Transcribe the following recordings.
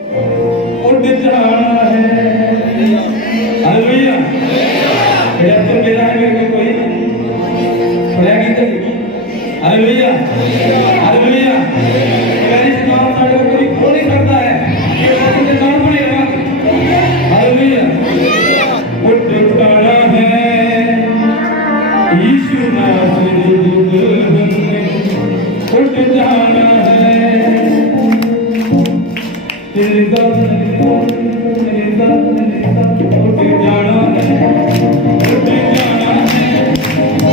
उठ जाना है। हालेलुया। बेटा तो मेरा है मेरे को कोई पढ़ेगी तो हालेलुया हालेलुया। मेरी जवाब साढ़े को कोई खोल नहीं सकता है। ये बात मुझे नाम पड़ेगा। हालेलुया। उठ जाना है यीशु नासरी उठ जाना है। तेरे दर्द मेरे दर्द उठ जाना है उठ जाना है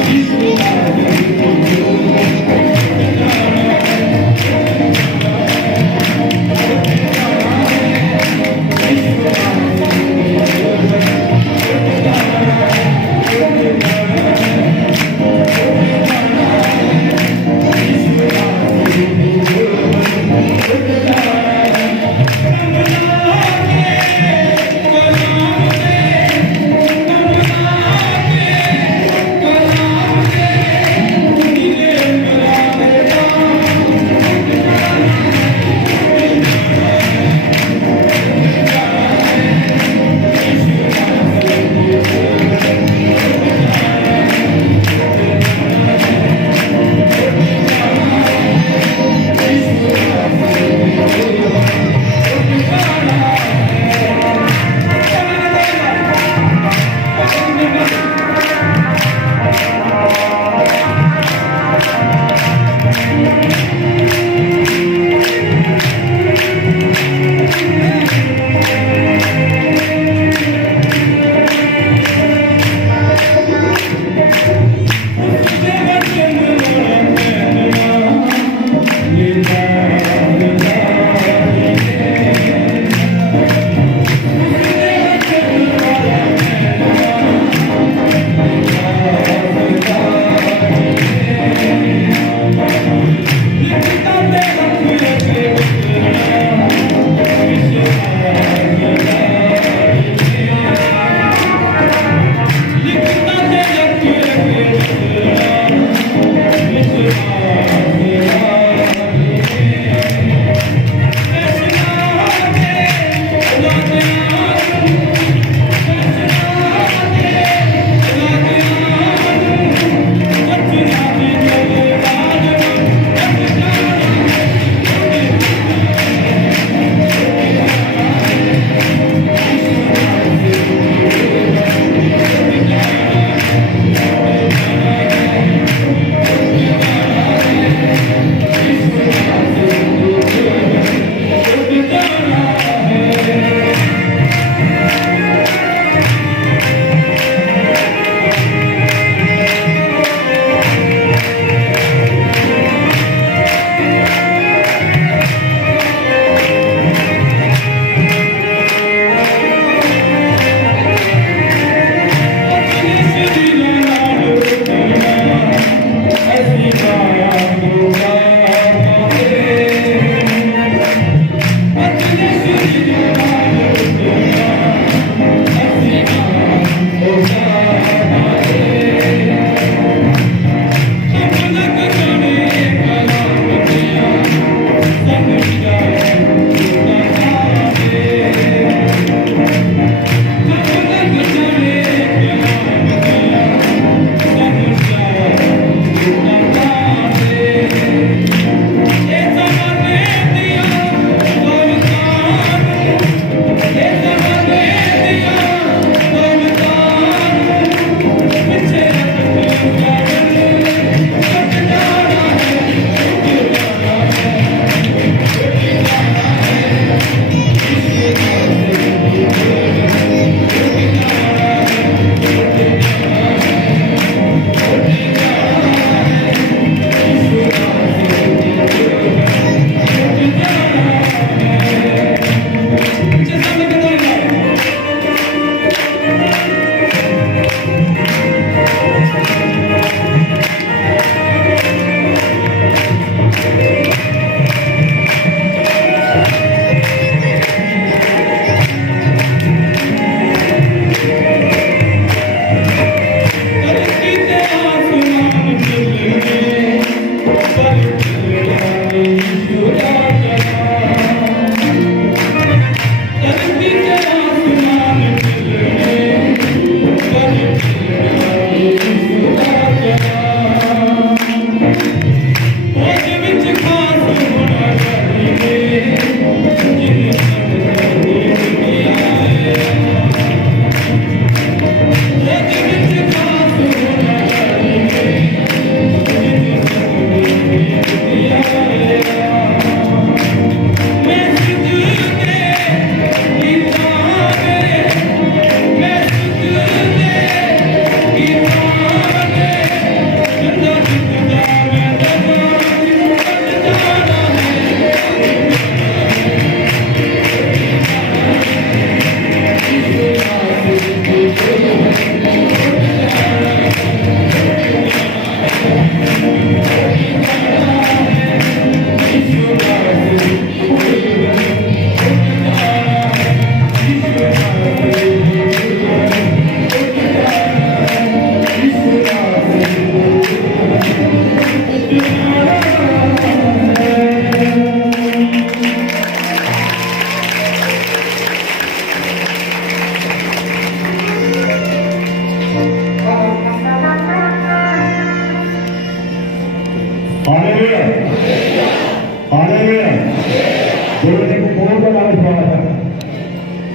यीशु नासरी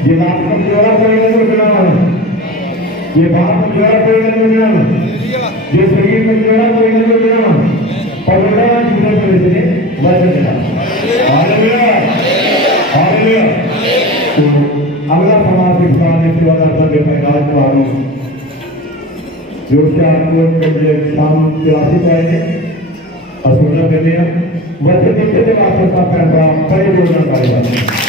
ये बात कमजोर कोई नहीं उठना, ये बात कमजोर कोई नहीं उठना, ये शरीर कमजोर कोई नहीं उठना, पगड़ा जुड़े तो इसने वजन देना। Hallelujah, hallelujah. तो अगला समाज के सामने सेवादार बंदे पैदाश वालों जो कि आपको कभी शाम क्लासी पाएंगे असुविधा करने हैं वैसे कितने के बाद उसका पैसा बड़े योजना पाएगा बड़े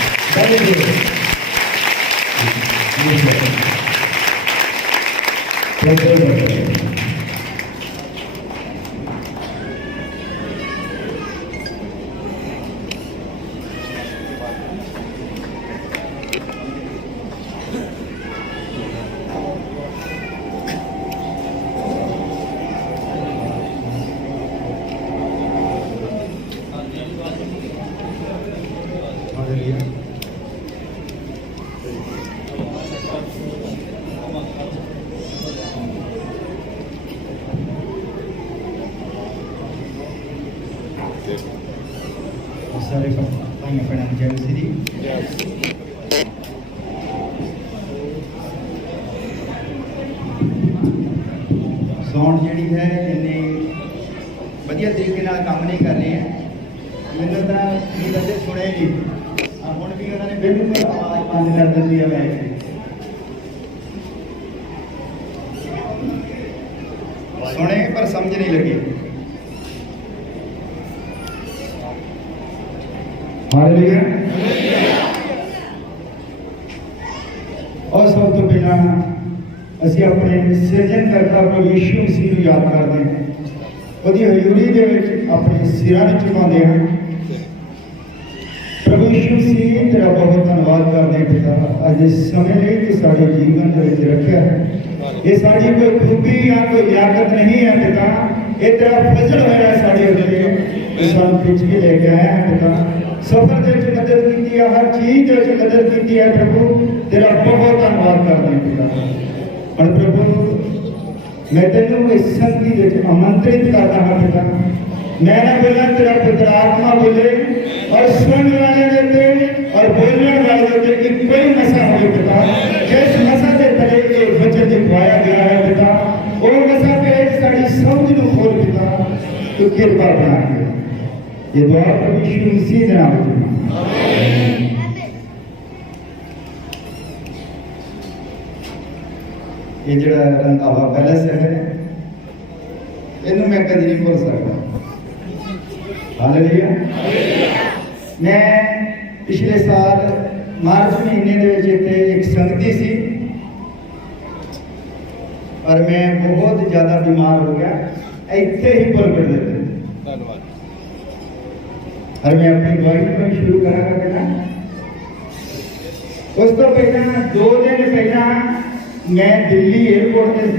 सारे भाई अपना जय श्री साउंड जी है इन्नी वधिया तरीके काम नहीं कर रहे हैं मैंने तो कदे सुने नहीं हम भी उन्होंने बिल्कुल आवाज बंद कर दी है मैं सुने पर समझ नहीं लगी। हालेलुया। और सब तो पहला ਅਸੀਂ ਆਪਣੇ ਸਿਰਜਣਕਰਤਾ ਪ੍ਰਭੂ ਯਿਸੂ ਮਸੀਹ ਨੂੰ ਯਾਦ ਕਰਦੇ ਹਾਂ ਉਹਦੀ ਹਜ਼ੂਰੀ ਦੇ ਵਿੱਚ ਆਪਣੇ ਸਿਰਾਂ ਨੂੰ ਝੁਕਾਉਂਦੇ ਹਾਂ। ਪ੍ਰਭੂ ਯਿਸੂ ਮਸੀਹ ਤੇਰਾ ਬਹੁਤ ਧੰਨਵਾਦ ਕਰਦੇ ਹਾਂ ਪਿਤਾ ਅੱਜ ਇਸ ਸਮੇਂ ਲਈ ਕਿ ਸਾਡੇ ਜੀਵਨ ਦੇ ਵਿੱਚ ਰੱਖਿਆ ਹੈ। ਇਹ ਸਾਡੀ ਕੋਈ ਖੂਬੀ ਜਾਂ ਕੋਈ ਲਿਆਕਤ ਨਹੀਂ ਹੈ ਪਿਤਾ ਇਹ ਤੇਰਾ ਫਜ਼ਲ ਹੋਇਆ ਸਾਡੇ ਉੱਤੇ ਸਾਨੂੰ ਖਿੱਚ ਕੇ ਲੈ ਕੇ ਆਇਆ ਹੈ ਪਿਤਾ सफर के मदद की है हर चीज के मदद की है प्रभु तेरा बहुत धन्यवाद करते हैं पिता। और प्रभु मैं तेन इस संगति आमंत्रित करता हाँ पिता मैं ना बोला तेरा पुत्र आत्मा बोले और सुनने वाले देते और बोलने वाले देते कि कोई नशा हो पिता जिस नशा से पहले एक वचन दिखवाया गया है पिता वो नशा पे साड़ी समझ को खोल पिता तो कृपा बना के ये दुआ प्रभु यीशु मसीह के नाम में ये जड़ा रंधावा पैलेस है इन्हों मैं कभी नहीं भूल सकता। हालेलुया। मैं पिछले साल मार्च महीने के एक संगति सी और मैं बहुत ज़्यादा बीमार हो गया इतने ही पुलपिट देते और मैं अपनी दवाई शुरू करांगा बेटा। उस तो पहला 2 दिन पहला मैं दिल्ली एयरपोर्ट में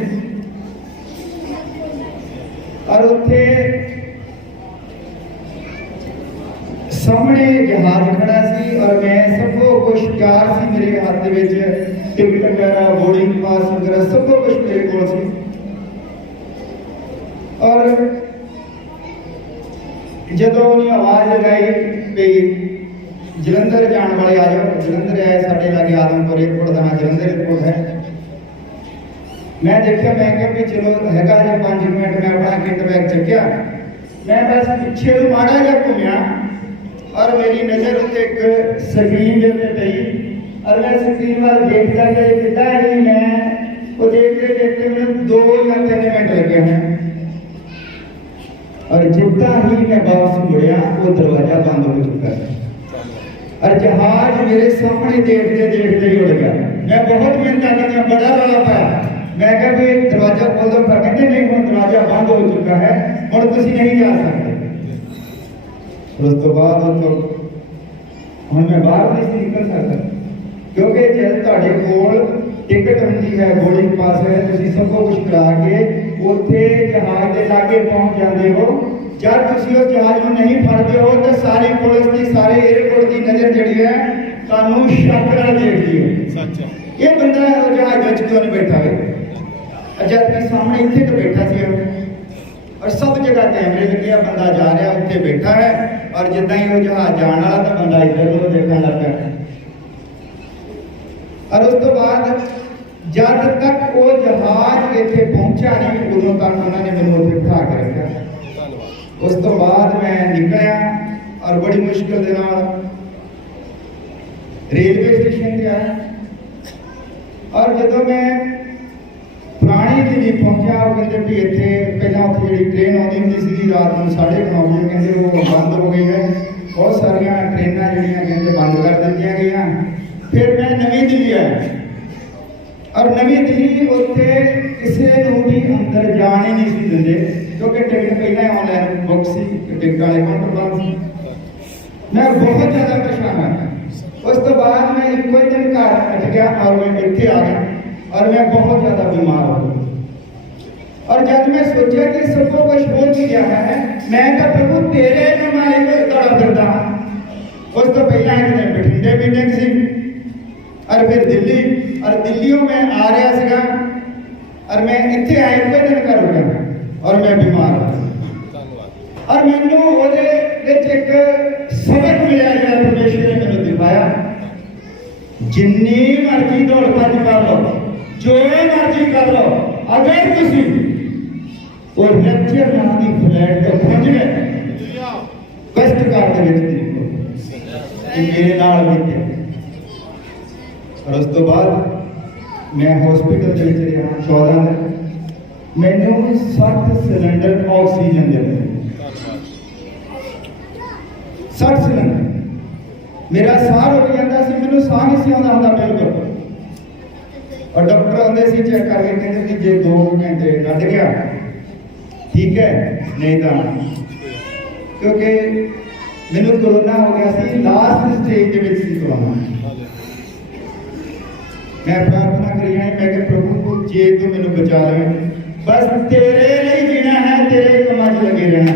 और उत्थे सामने जहाज खड़ा सी और मैं सबको कुछ कार सी मेरे हाथ में टिकट वगैरह बोर्डिंग पास वगैरह सबको कुछ मेरे को सी और जदों आवाज लगाई भी जलंधर जाने वाले आ जाओ जलंधर आए साढ़े लागे आदमपुर एयरपोर्ट का नाम जलंधर एयरपोर्ट है। मैं देखा मैं क्या भी चलो हैगा जो 5 मिनट में अपना किट बैग चक्या मैं बस पिछे माड़ा जा घूमया और मेरी नज़र उत्ते एक स्क्रीन के ऊपर पई और मैं स्क्रीन वाल देखता गया कितना ही मैं वो देखते देखते मैंने 2 या 3 मिनट लगे हैं और जितना ही मैं वापस मुड़िया वो दरवाजा बंद हो चुका है और जहाज मेरे सामने देखते देखते ही उड़ गया। मैं बहुत मेहनत की मैं बड़ा रौला पाया मैं क्या भी दरवाजा खोल दो पर कहते नहीं हम दरवाजा बंद हो चुका है और तुम नहीं जा सकते। उस तो बाद तो हम मैं बाहर नहीं निकल सकता क्योंकि जब ਤੁਹਾਡੇ ਕੋਲ टिकट होती है बोर्डिंग पास है तुम सबको कुछ करा के उत्थे जहाज के लागे पहुंच जाते हो जब तुम उस जहाज को नहीं फड़ते हो तो सारी पुलिस की सारे एयरपोर्ट की नजर जी है कानून शक नाल देखती है ये बंदा जहाज विच क्यों नहीं बैठा है जबकि सामने इतने तो बैठा सी और सब जगह कैमरे लगे बंदा जा रहा उत्थे बैठा है और जिदा ही वो जहाज जाने वाला तो बंदा इधर उधर देखने लग गया और उस तो बाद जब तक वो जहाज इत्थे पहुंचा नहीं उदों तक उन्होंने मैनूं उत्थे बिठा के रखा। उस तो बाद मैं निकलिया और बड़ी मुश्किल दे नाल रेलवे स्टेशन पे आया और जो मैं पुरानी दिल्ली पहुंचा वो कहते भी इतने पहला उत्थे जी ट्रेन आती होंगी सी रात को 9:30 बजे कहते वो बंद हो गई है। बहुत सारिया ट्रेना जड़ियाँ कहते बंद कर दी गई। फिर मैं नवी दिल्ली आया और नवी दिल्ली उत्थे किसी को भी अंदर जाने नहीं सी देंगे क्योंकि टिकट पहले ऑनलाइन बुक सी टिकट वाले काउंटर बंद सी। मैं बहुत ज़्यादा परेशान हुआ। उस तो बाद मैं एक दिन घर हट गया और मैं इतने आ गया और मैं बहुत ज़्यादा बीमार हो गया। और जब मैं सोचा कि सबको कुछ हो नहीं गया है मैं तो प्रभु तेरे नुमाई में दौड़ा फिरदा। उस तो पहला एक दिन बठिंडे मीटिंग सी और फिर दिल्ली और दिल्लियों में आ रहा सीगा और मैं इतने आए कोई दिन कर गया और मैं बीमार हो गया। और मैनू ਉਹਦੇ ਵਿੱਚ ਇੱਕ सबक मिला ਜਿਹੜਾ परमेश्वर ने मैनू दिखाया जिन्नी मर्जी दौड़ भज कर लो जो मर्जी कर लो अगर तुसी वो लेक्चर नाम की फ्लैट तो पहुंच गए वेस्ट कार ਦੇ ਵਿੱਚ देखो मेरे नाल बीते। और उस तो बाद मैं हॉस्पिटल ਦੇ ਵਿੱਚ ਰਿਹਾ 14 दिन मैनू 60 सिलेंडर ऑक्सीजन दे रहे 60 सिलेंडर मेरा साह रुक जाता सी मैनू साह नहीं सी आउंदा हुंदा बिल्कुल। और डॉक्टर आंदे सी चेक करके कहते कि जे 2 घंटे कट गया ठीक है नहीं तो क्योंकि मैनू कोरोना हो गया सी लास्ट स्टेज दे विच सी कोरोना। मैं प्रार्थना करी है मैं कि प्रभु जे तू मैनू बचा ले बस तेरे लिए जीना है तेरे कमां च लगे रहना है।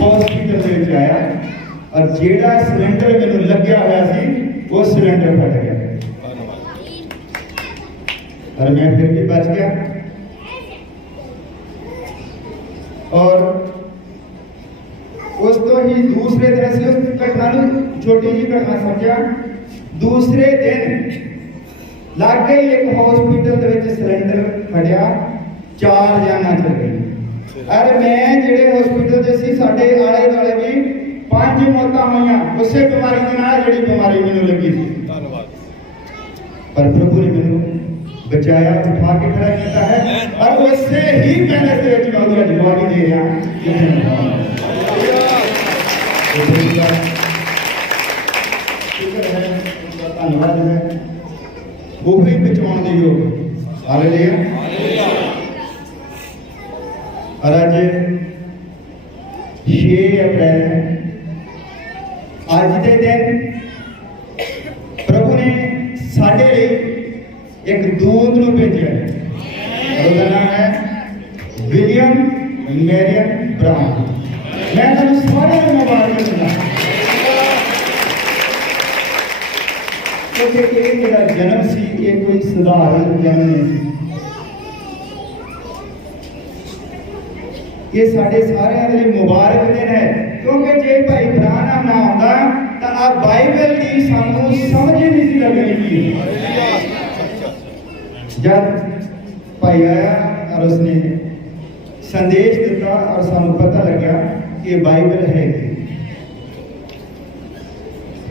हॉस्पिटल में आया और जेड़ा सिलेंडर मैनू लग्या हुआ सी वो सिलेंडर फट गया और मैं फिर भी बच गया। और उस तो ही दूसरे दिन से उस घटना छोटी जी घटना समझा। दूसरे दिन लागे एक हॉस्पिटल दे विच सिलेंडर फटिया 4 जाना चल गई। अरे मैं जेड़े हॉस्पिटल से सी साडे आले दुआले भी 5 मौतां होईयां उसे बीमारी दे नाल जेड़ी बीमारी मैनू लगी सी। धन्यवाद पर प्रभु ने मैनू बचाया उठा के खड़ा किया है और उससे ही मैंने से चुनौतियां जवाब दे रहा धन्यवाद है वो भी बचाने के योग। हालेलुया। और आज 6 अप्रैल है आज के दिन प्रभु ने साढ़े लिए एक दूत को भेजा और उसका नाम है विलियम मैरियन ब्राउन। मैं तुम सारे मुबारक दूंगा क्योंकि ये मेरा जन्म सी ये कोई साधारण जन्म नहीं ये साढ़े सारे लिए मुबारक दिन है क्योंकि जे भाई ब्राहन ना आंदा तो आ बाइबल की सानू समझ ही नहीं सी लगनी। जब भाई आया और उसने संदेश दिता और सानू पता लगा कि बाइबल है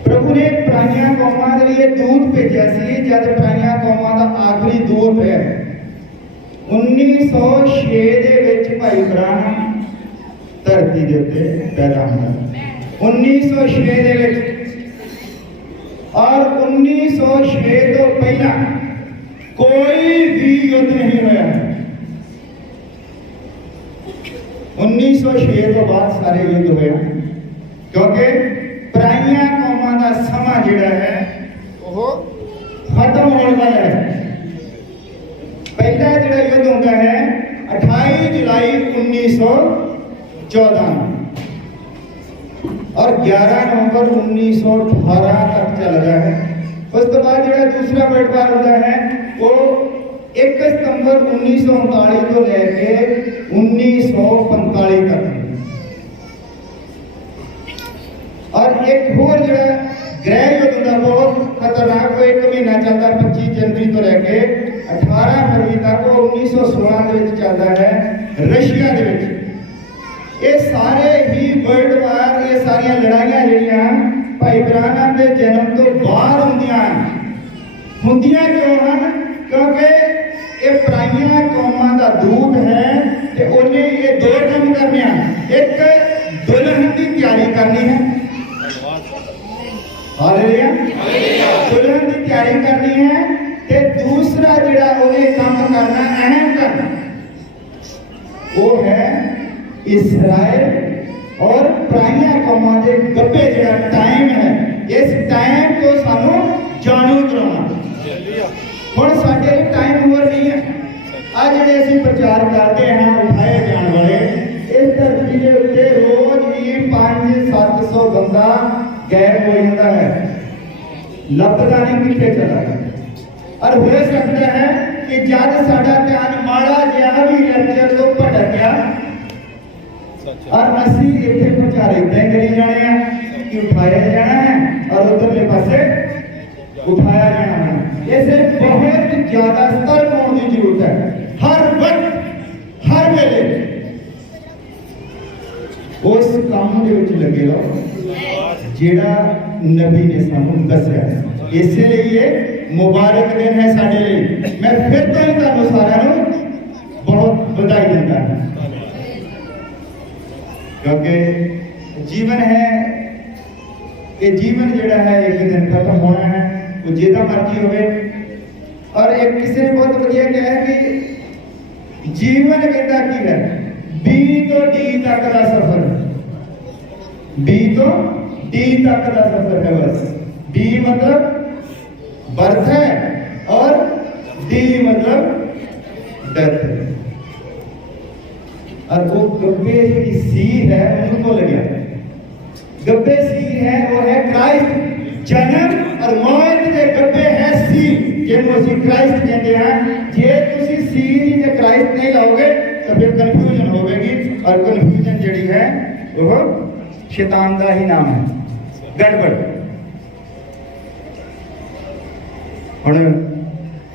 प्रभु ने पराइयां कौमां के लिए दूत भेजा सी जब पराइयां कौमां का आखिरी दूत है 1906 ਦੇ ਵਿੱਚ ਭਾਈ ਬ੍ਰਾਹਮ ਧਰਤੀ ਦੇ ਉੱਤੇ ਪੈਦਾ ਹੋਇਆ 1906 ਦੇ ਵਿੱਚ। और 1906 ਤੋਂ ਪਹਿਲਾਂ ਕੋਈ ਵੀ ਯੁੱਧ ਨਹੀਂ ਹੋਇਆ। 1906 ਤੋਂ ਬਾਅਦ ਸਾਰੇ ਯੁੱਧ ਹੋਇਆ ਕਿਉਂਕਿ ਪਰਾਈਆਂ ਕੌਮਾਂ ਦਾ ਸਮਾਂ ਜਿਹੜਾ ਹੈ ਉਹ ਖਤਮ ਹੋਣ ਵਾਲਾ ਹੈ। पहला जो युद्ध होता है 28 जुलाई 1914 और 11 नवंबर 1918 तक चल रहा है। उस तो बाद जो दूसरा वर्ल्ड वार होता है वो 1 सितंबर 1939 को लेके 1945 तक और और एक होर जो गृह युद्ध का बहुत खतरनाक वो 1 महीना चलता 25 जनवरी तो लैके 18 फरवरी तक वो 1916 चलता है रशिया के विच। ये सारे ही वर्ल्ड वार ये सारिया लड़ाइयां जड़ियां भाई ब्राह्मणा के जन्म तो बाहर होंदियां क्यों हैं? क्योंकि ये पराइयां कौमां का दूत है ते उन्हें ये दो काम करने हैं। एक दुल्हन की तैयारी करनी है, हालेलुया, दुल्हन की तैयारी करनी है ते दूसरा जिहड़ा उन्हें काम करना अहम करना वो है इस्राएल और पराइयां कौमां दे गब्बे जिहड़ा टाइम है इस टाइम को सानू जाणू कराना। हुण साडे टाइम ओवर नहीं है। आज जिहड़े असीं प्रचार करते हैं उठाए जाने वाले इस धरती के उत्ते रोज ही 500-700 बंदा गैर हो जाता है, लभदा नहीं किथे चला गया। और हो सकता है कि जब साडा ध्यान माड़ा जिहा भी लेक्चर तो भटक गया और असीं इत्थे प्रचार इदां ही करी जाने हैं कि उठाया जाना है और उधरले पासे उठाया जाना है। ऐसे बहुत ज्यादा सतर्क होने की जरूरत है। हर वक्त हर वेले उस काम के विच लगे रहो जिहड़ा नबी ने सानू दस्सिया है। इसलिए मुबारक दिन है साडे लिए। मैं फिर तो ही तुहानू सारिआं नू बहुत बधाई दिंदा हां क्योंकि जीवन है ये जीवन जिहड़ा है एक दिन खत्म होना है, वो जिदा मर्जी होवे। और एक किसी ने बहुत बढ़िया कहा है कि जीवन कहता की है बी तो डी तक का सफर, बी तो डी तक का सफर है। बस बी मतलब बर्थ है और डी मतलब डेथ है। और वो गब्बे की सी है उनको लगे गब्बे सी है वो है क्राइस्ट। जन्म और मौत के गब्बे है सी जिन्हों असीं क्राइस्ट कहते हैं। जे तुसी सी ते क्राइस्ट नहीं लाओगे तो फिर कन्फ्यूजन होगी और कन्फ्यूजन जड़ी है वो शैतान का ही नाम है, गड़बड़। हुण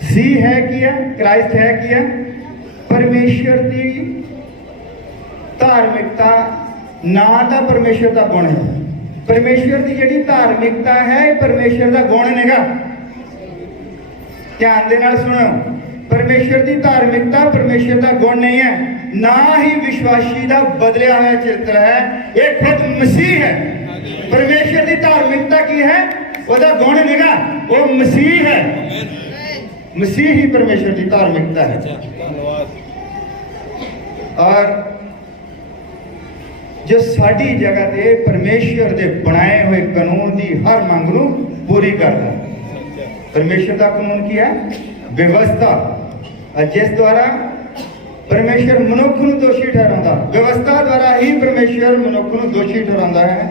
सी है किया क्राइस्ट है किया परमेश्वर की धार्मिकता ना तो परमेश्वर का गुण है। परमेश्वर की जिहड़ी धार्मिकता है परमेश्वर का गुण नेगा। ध्यान दे नाल सुनो, परमेश्वर की धार्मिकता परमेश्वर का गुण नहीं है, ना ही विश्वासी का बदलिया हुआ चरित्र है। ये खुद मसीह है। परमेश्वर की धार्मिकता की है वह गुण नेगा, वो मसीह है। मसीह ही परमेश्वर की धार्मिकता है। और जो साड़ी जगह ते परमेश्वर के बनाए हुए कानून की हर मांग को पूरी करता है। परमेश्वर का कानून की है व्यवस्था, जिस द्वारा परमेश्वर मनुख को दोषी ठहराता। व्यवस्था द्वारा ही परमेश्वर मनुख को दोषी ठहराता है।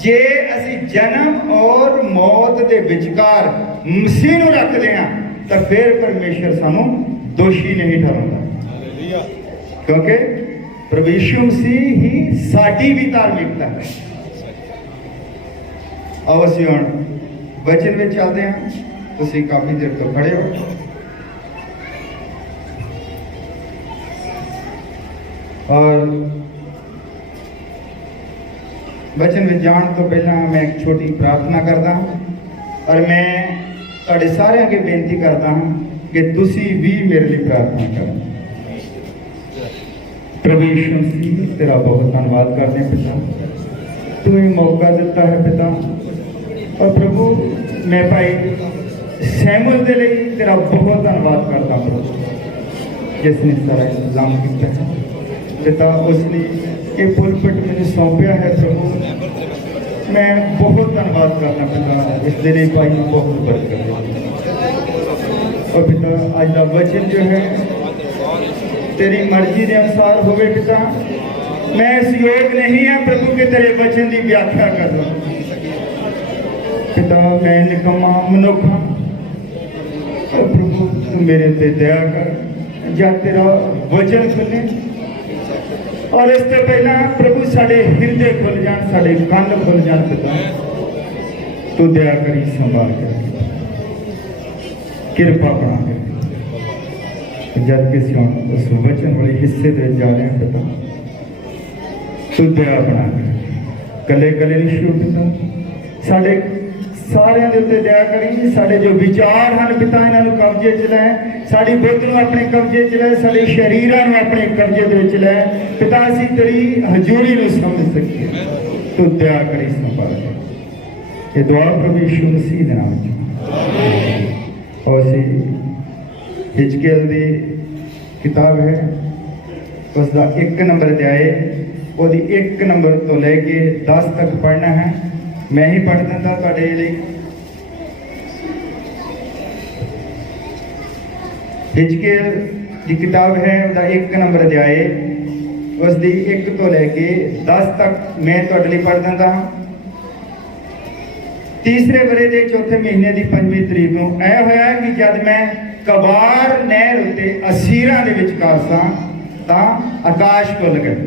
जे असी जन्म और मौत के विचकार मसीह को रखते हैं तो फिर परमेश्वर सानू दोषी नहीं ठहराता, क्योंकि प्रभु यीशु मसीह ही साडी भी धार्मिकता है। आओ असीं हुण वचन में चलते हैं। तुसीं काफी देर तो खड़े हो। और वचन में जान तो पहला मैं एक छोटी प्रार्थना करता हूँ और मैं तुहाडे सारिआं के बेनती करता हूँ कि तुसीं भी मेरे लिए प्रार्थना करो। प्रभु यीशु मसीह तेरा बहुत धन्यवाद करते हैं पिता, तुम्हें मौका दिता है पिता। और प्रभु मैं भाई सैमुअल के लिए तेरा बहुत धन्यवाद करता हूँ प्रभु, जिसने सारा इंतजाम किया है पिता। उसने ये पुलपिट मैंने सौंपया है प्रभु, मैं बहुत धन्यवाद करना पिता। इस दिन एक भाई बहुत बरकत। और पिता आज का वचन जो है तेरी मर्जी के अनुसार होवे पिता। मैं इस योग नहीं है प्रभु के तेरे वचन की व्याख्या कर दूं पिता। मैं निकम्मा मनुख हाँ, प्रभु तू मेरे ते दया कर जा तेरा वचन सुने। और इससे पहला प्रभु साडे हृदय खुल जान, साडे कंन खुल जान पिता तू दया करी संभाल कर किरपा बना दे जब किसी उस वचन वाले हिस्से दे जा रहे हैं पिता तू दया बना दे कले कले नहीं छूट पिता साडे सारिਆਂ ਦੇ ਉੱਤੇ दया करी साडे जो विचार हैं पिता इन्हों कब्जे च लै साडी बुद्ध नूं अपने कब्जे च लै साडे शरीरां नूं अपने कब्जे दे विच लै पिता असीं तेरी हजूरी नूं समझ सकीए तू दया करी संभाल ये दुआ प्रभु यीशु मसीह दे नाम च और असीं हिजकियल दी किताब है उसका 1 नंबर अध्याय ਉਹਦੀ 1 नंबर तो लेके 10 तक पढ़ना है मैं ही पढ़ दिंदा तुहाडे लई हिजकियल की किताब है उसका 1 नंबर अध्याय उसकी 1 तो लेके 10 तक मैं तुहाडे लई पढ़ दिंदा हां तीसरे बरे के चौथे महीने की 5वीं तरीक नूं ऐ होया कि जब मैं कबार नहर उत्ते असीरां दे विचकार सां तां आकाश खुल गए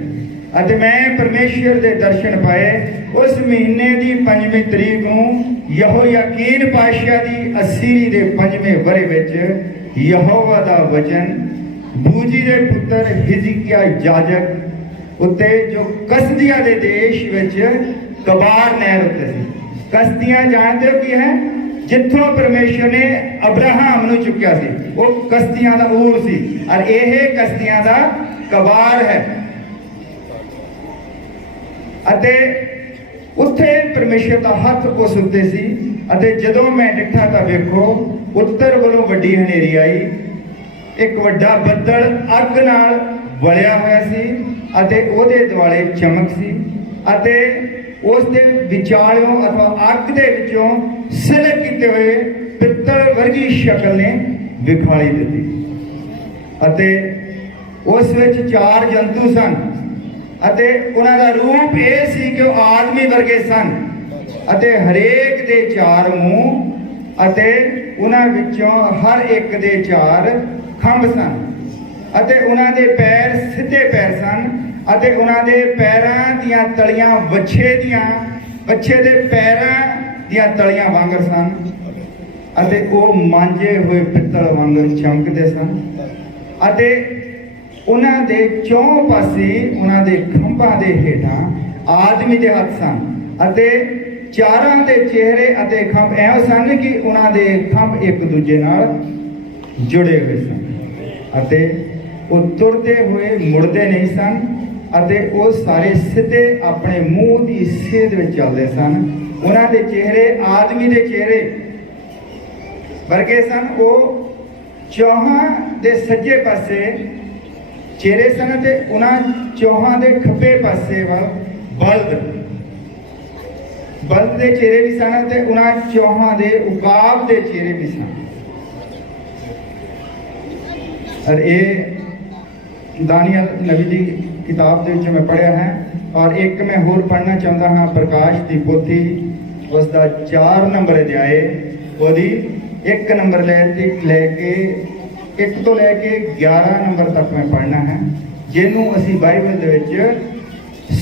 अते मैं परमेश्वर के दर्शन पाए उस महीने की 5वीं तरीक नूं यहोयाकीन पातशाह की असीरी के 5वें वरे विच यहोवा दा वचन बूजी के पुत्र हिजकिय्याह याजक उत्ते जो कसदिया के देश विच कबार नहर उत्ते सी कसदियां जानते हो की है जिथों परमेश्वर ने अब्राहम नूं चुक्या सी वो कसदियां दा ऊर सी और यह कसदियां दा कबार है अते उत्थे परमेश्वर का हथ उस उत्ते सी अते जदों मैं डिठा तां वेखो उत्तर वालों वड्डी हनेरी आई एक वड्डा बद्दल अग नाल वलिया होया सी अते ओहदे दुआले चमक सी अते उस दे विचालों अथवा अग दे विचों सिलक कीते हुए पित्तल वर्गी शक्ल ने विखाली दित्ती अते उस विच 4 जंतु सन अते उन्हां दा रूप ये सी कि वो आदमी वर्गे सन अते हरेक दे 4 मूँह अते उन्हां विचों हर एक दे 4 खंभ सन अते उन्हां दे पैर सीधे पैर सन अते उन्हां दे पैरां दीयां तलियां बच्छे दे पैरां दीयां तलियां वांगर सन अते वो मांजे हुए पित्तल वांगर चमकदे सन अते उन्हां दे चौं पासे उन्हां दे खंभां दे हेठां आदमी दे हथ सन अते चारां दे चेहरे अते खंभ ऐ सन कि उन्हां दे खंभ एक दूजे नाल जुड़े हुए सन अते वो तुरते हुए मुड़ते नहीं सन अते वो सारे सीधे अपने मूँह की सेध विच चलदे सन उन्हां दे चेहरे आदमी दे चेहरे वर्गे सन वो चौहां दे सज्जे पासे चेहरे सन ते उन्हां चौहां दे खब्बे पासे वाल बल्द दे चेहरे भी सन ते उन्हां चौहां दे उकाब दे चेहरे भी सन और ये दानियल नबी की किताब दे विच मैं पढ़िया है और एक मैं होर पढ़ना चाहता हाँ प्रकाश की पोथी उसका 4 नंबर अध्याय ओदी 1 नंबर लेके 1 तो लैके 11 नंबर तक मैं पढ़ना है जिन्हों असी बाइबल दे विच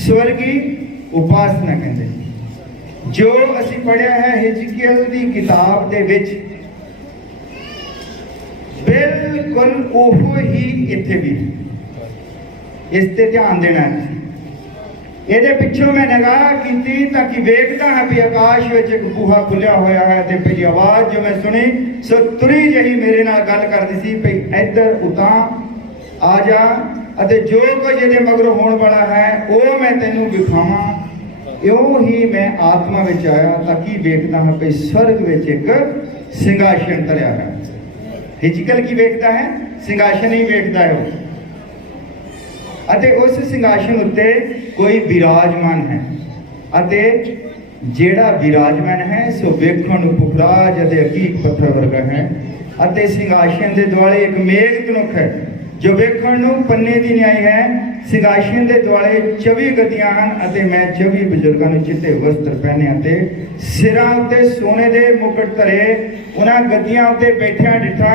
स्वर्गी उपासना कहते जो असी पढ़िया है हिजकियल की किताब दे विच बिल्कुल ओहो ही इत्थे भी इस ते ध्यान देना है ਇਹਦੇ ਪਿੱਛੋਂ मैं निगाह की ताकि वेखदा हाँ भी आकाश विच एक बूहा खुलिया होया है ते पहली आवाज़ जो मैं सुनी सो तुरी जही मेरे नाल गल करदी सी भई इधर उतां आ जा अते जो कुछ इहदे मगरों होण वाला है वो मैं तैनूं विखावां इउं ही मैं आत्मा विच आया ताकि वेखदा हाँ भई स्वर्ग विच एक सिंघासन धरिया है हिजकियल की वेखदा है सिंघासन ही वेखदा है अते उस सिंघासन उत्ते कोई विराजमान है अते जेड़ा विराजमान है सो वेखण नूं पुखराज अते हकीक पत्थर वर्गा है अते सिंघासन दे दुआले एक मेघ तनुख है जो वेखण नूं पन्ने दी न्याई है सिंघासन दे दुआले 24 गद्दियां हन अते मैं 24 बुजुर्गां नूं चिट्टे वस्त्र पहने अते सिरां उत्ते सोने दे मुकुट धरे उन्हां गद्दियां उत्ते बैठिया डिठा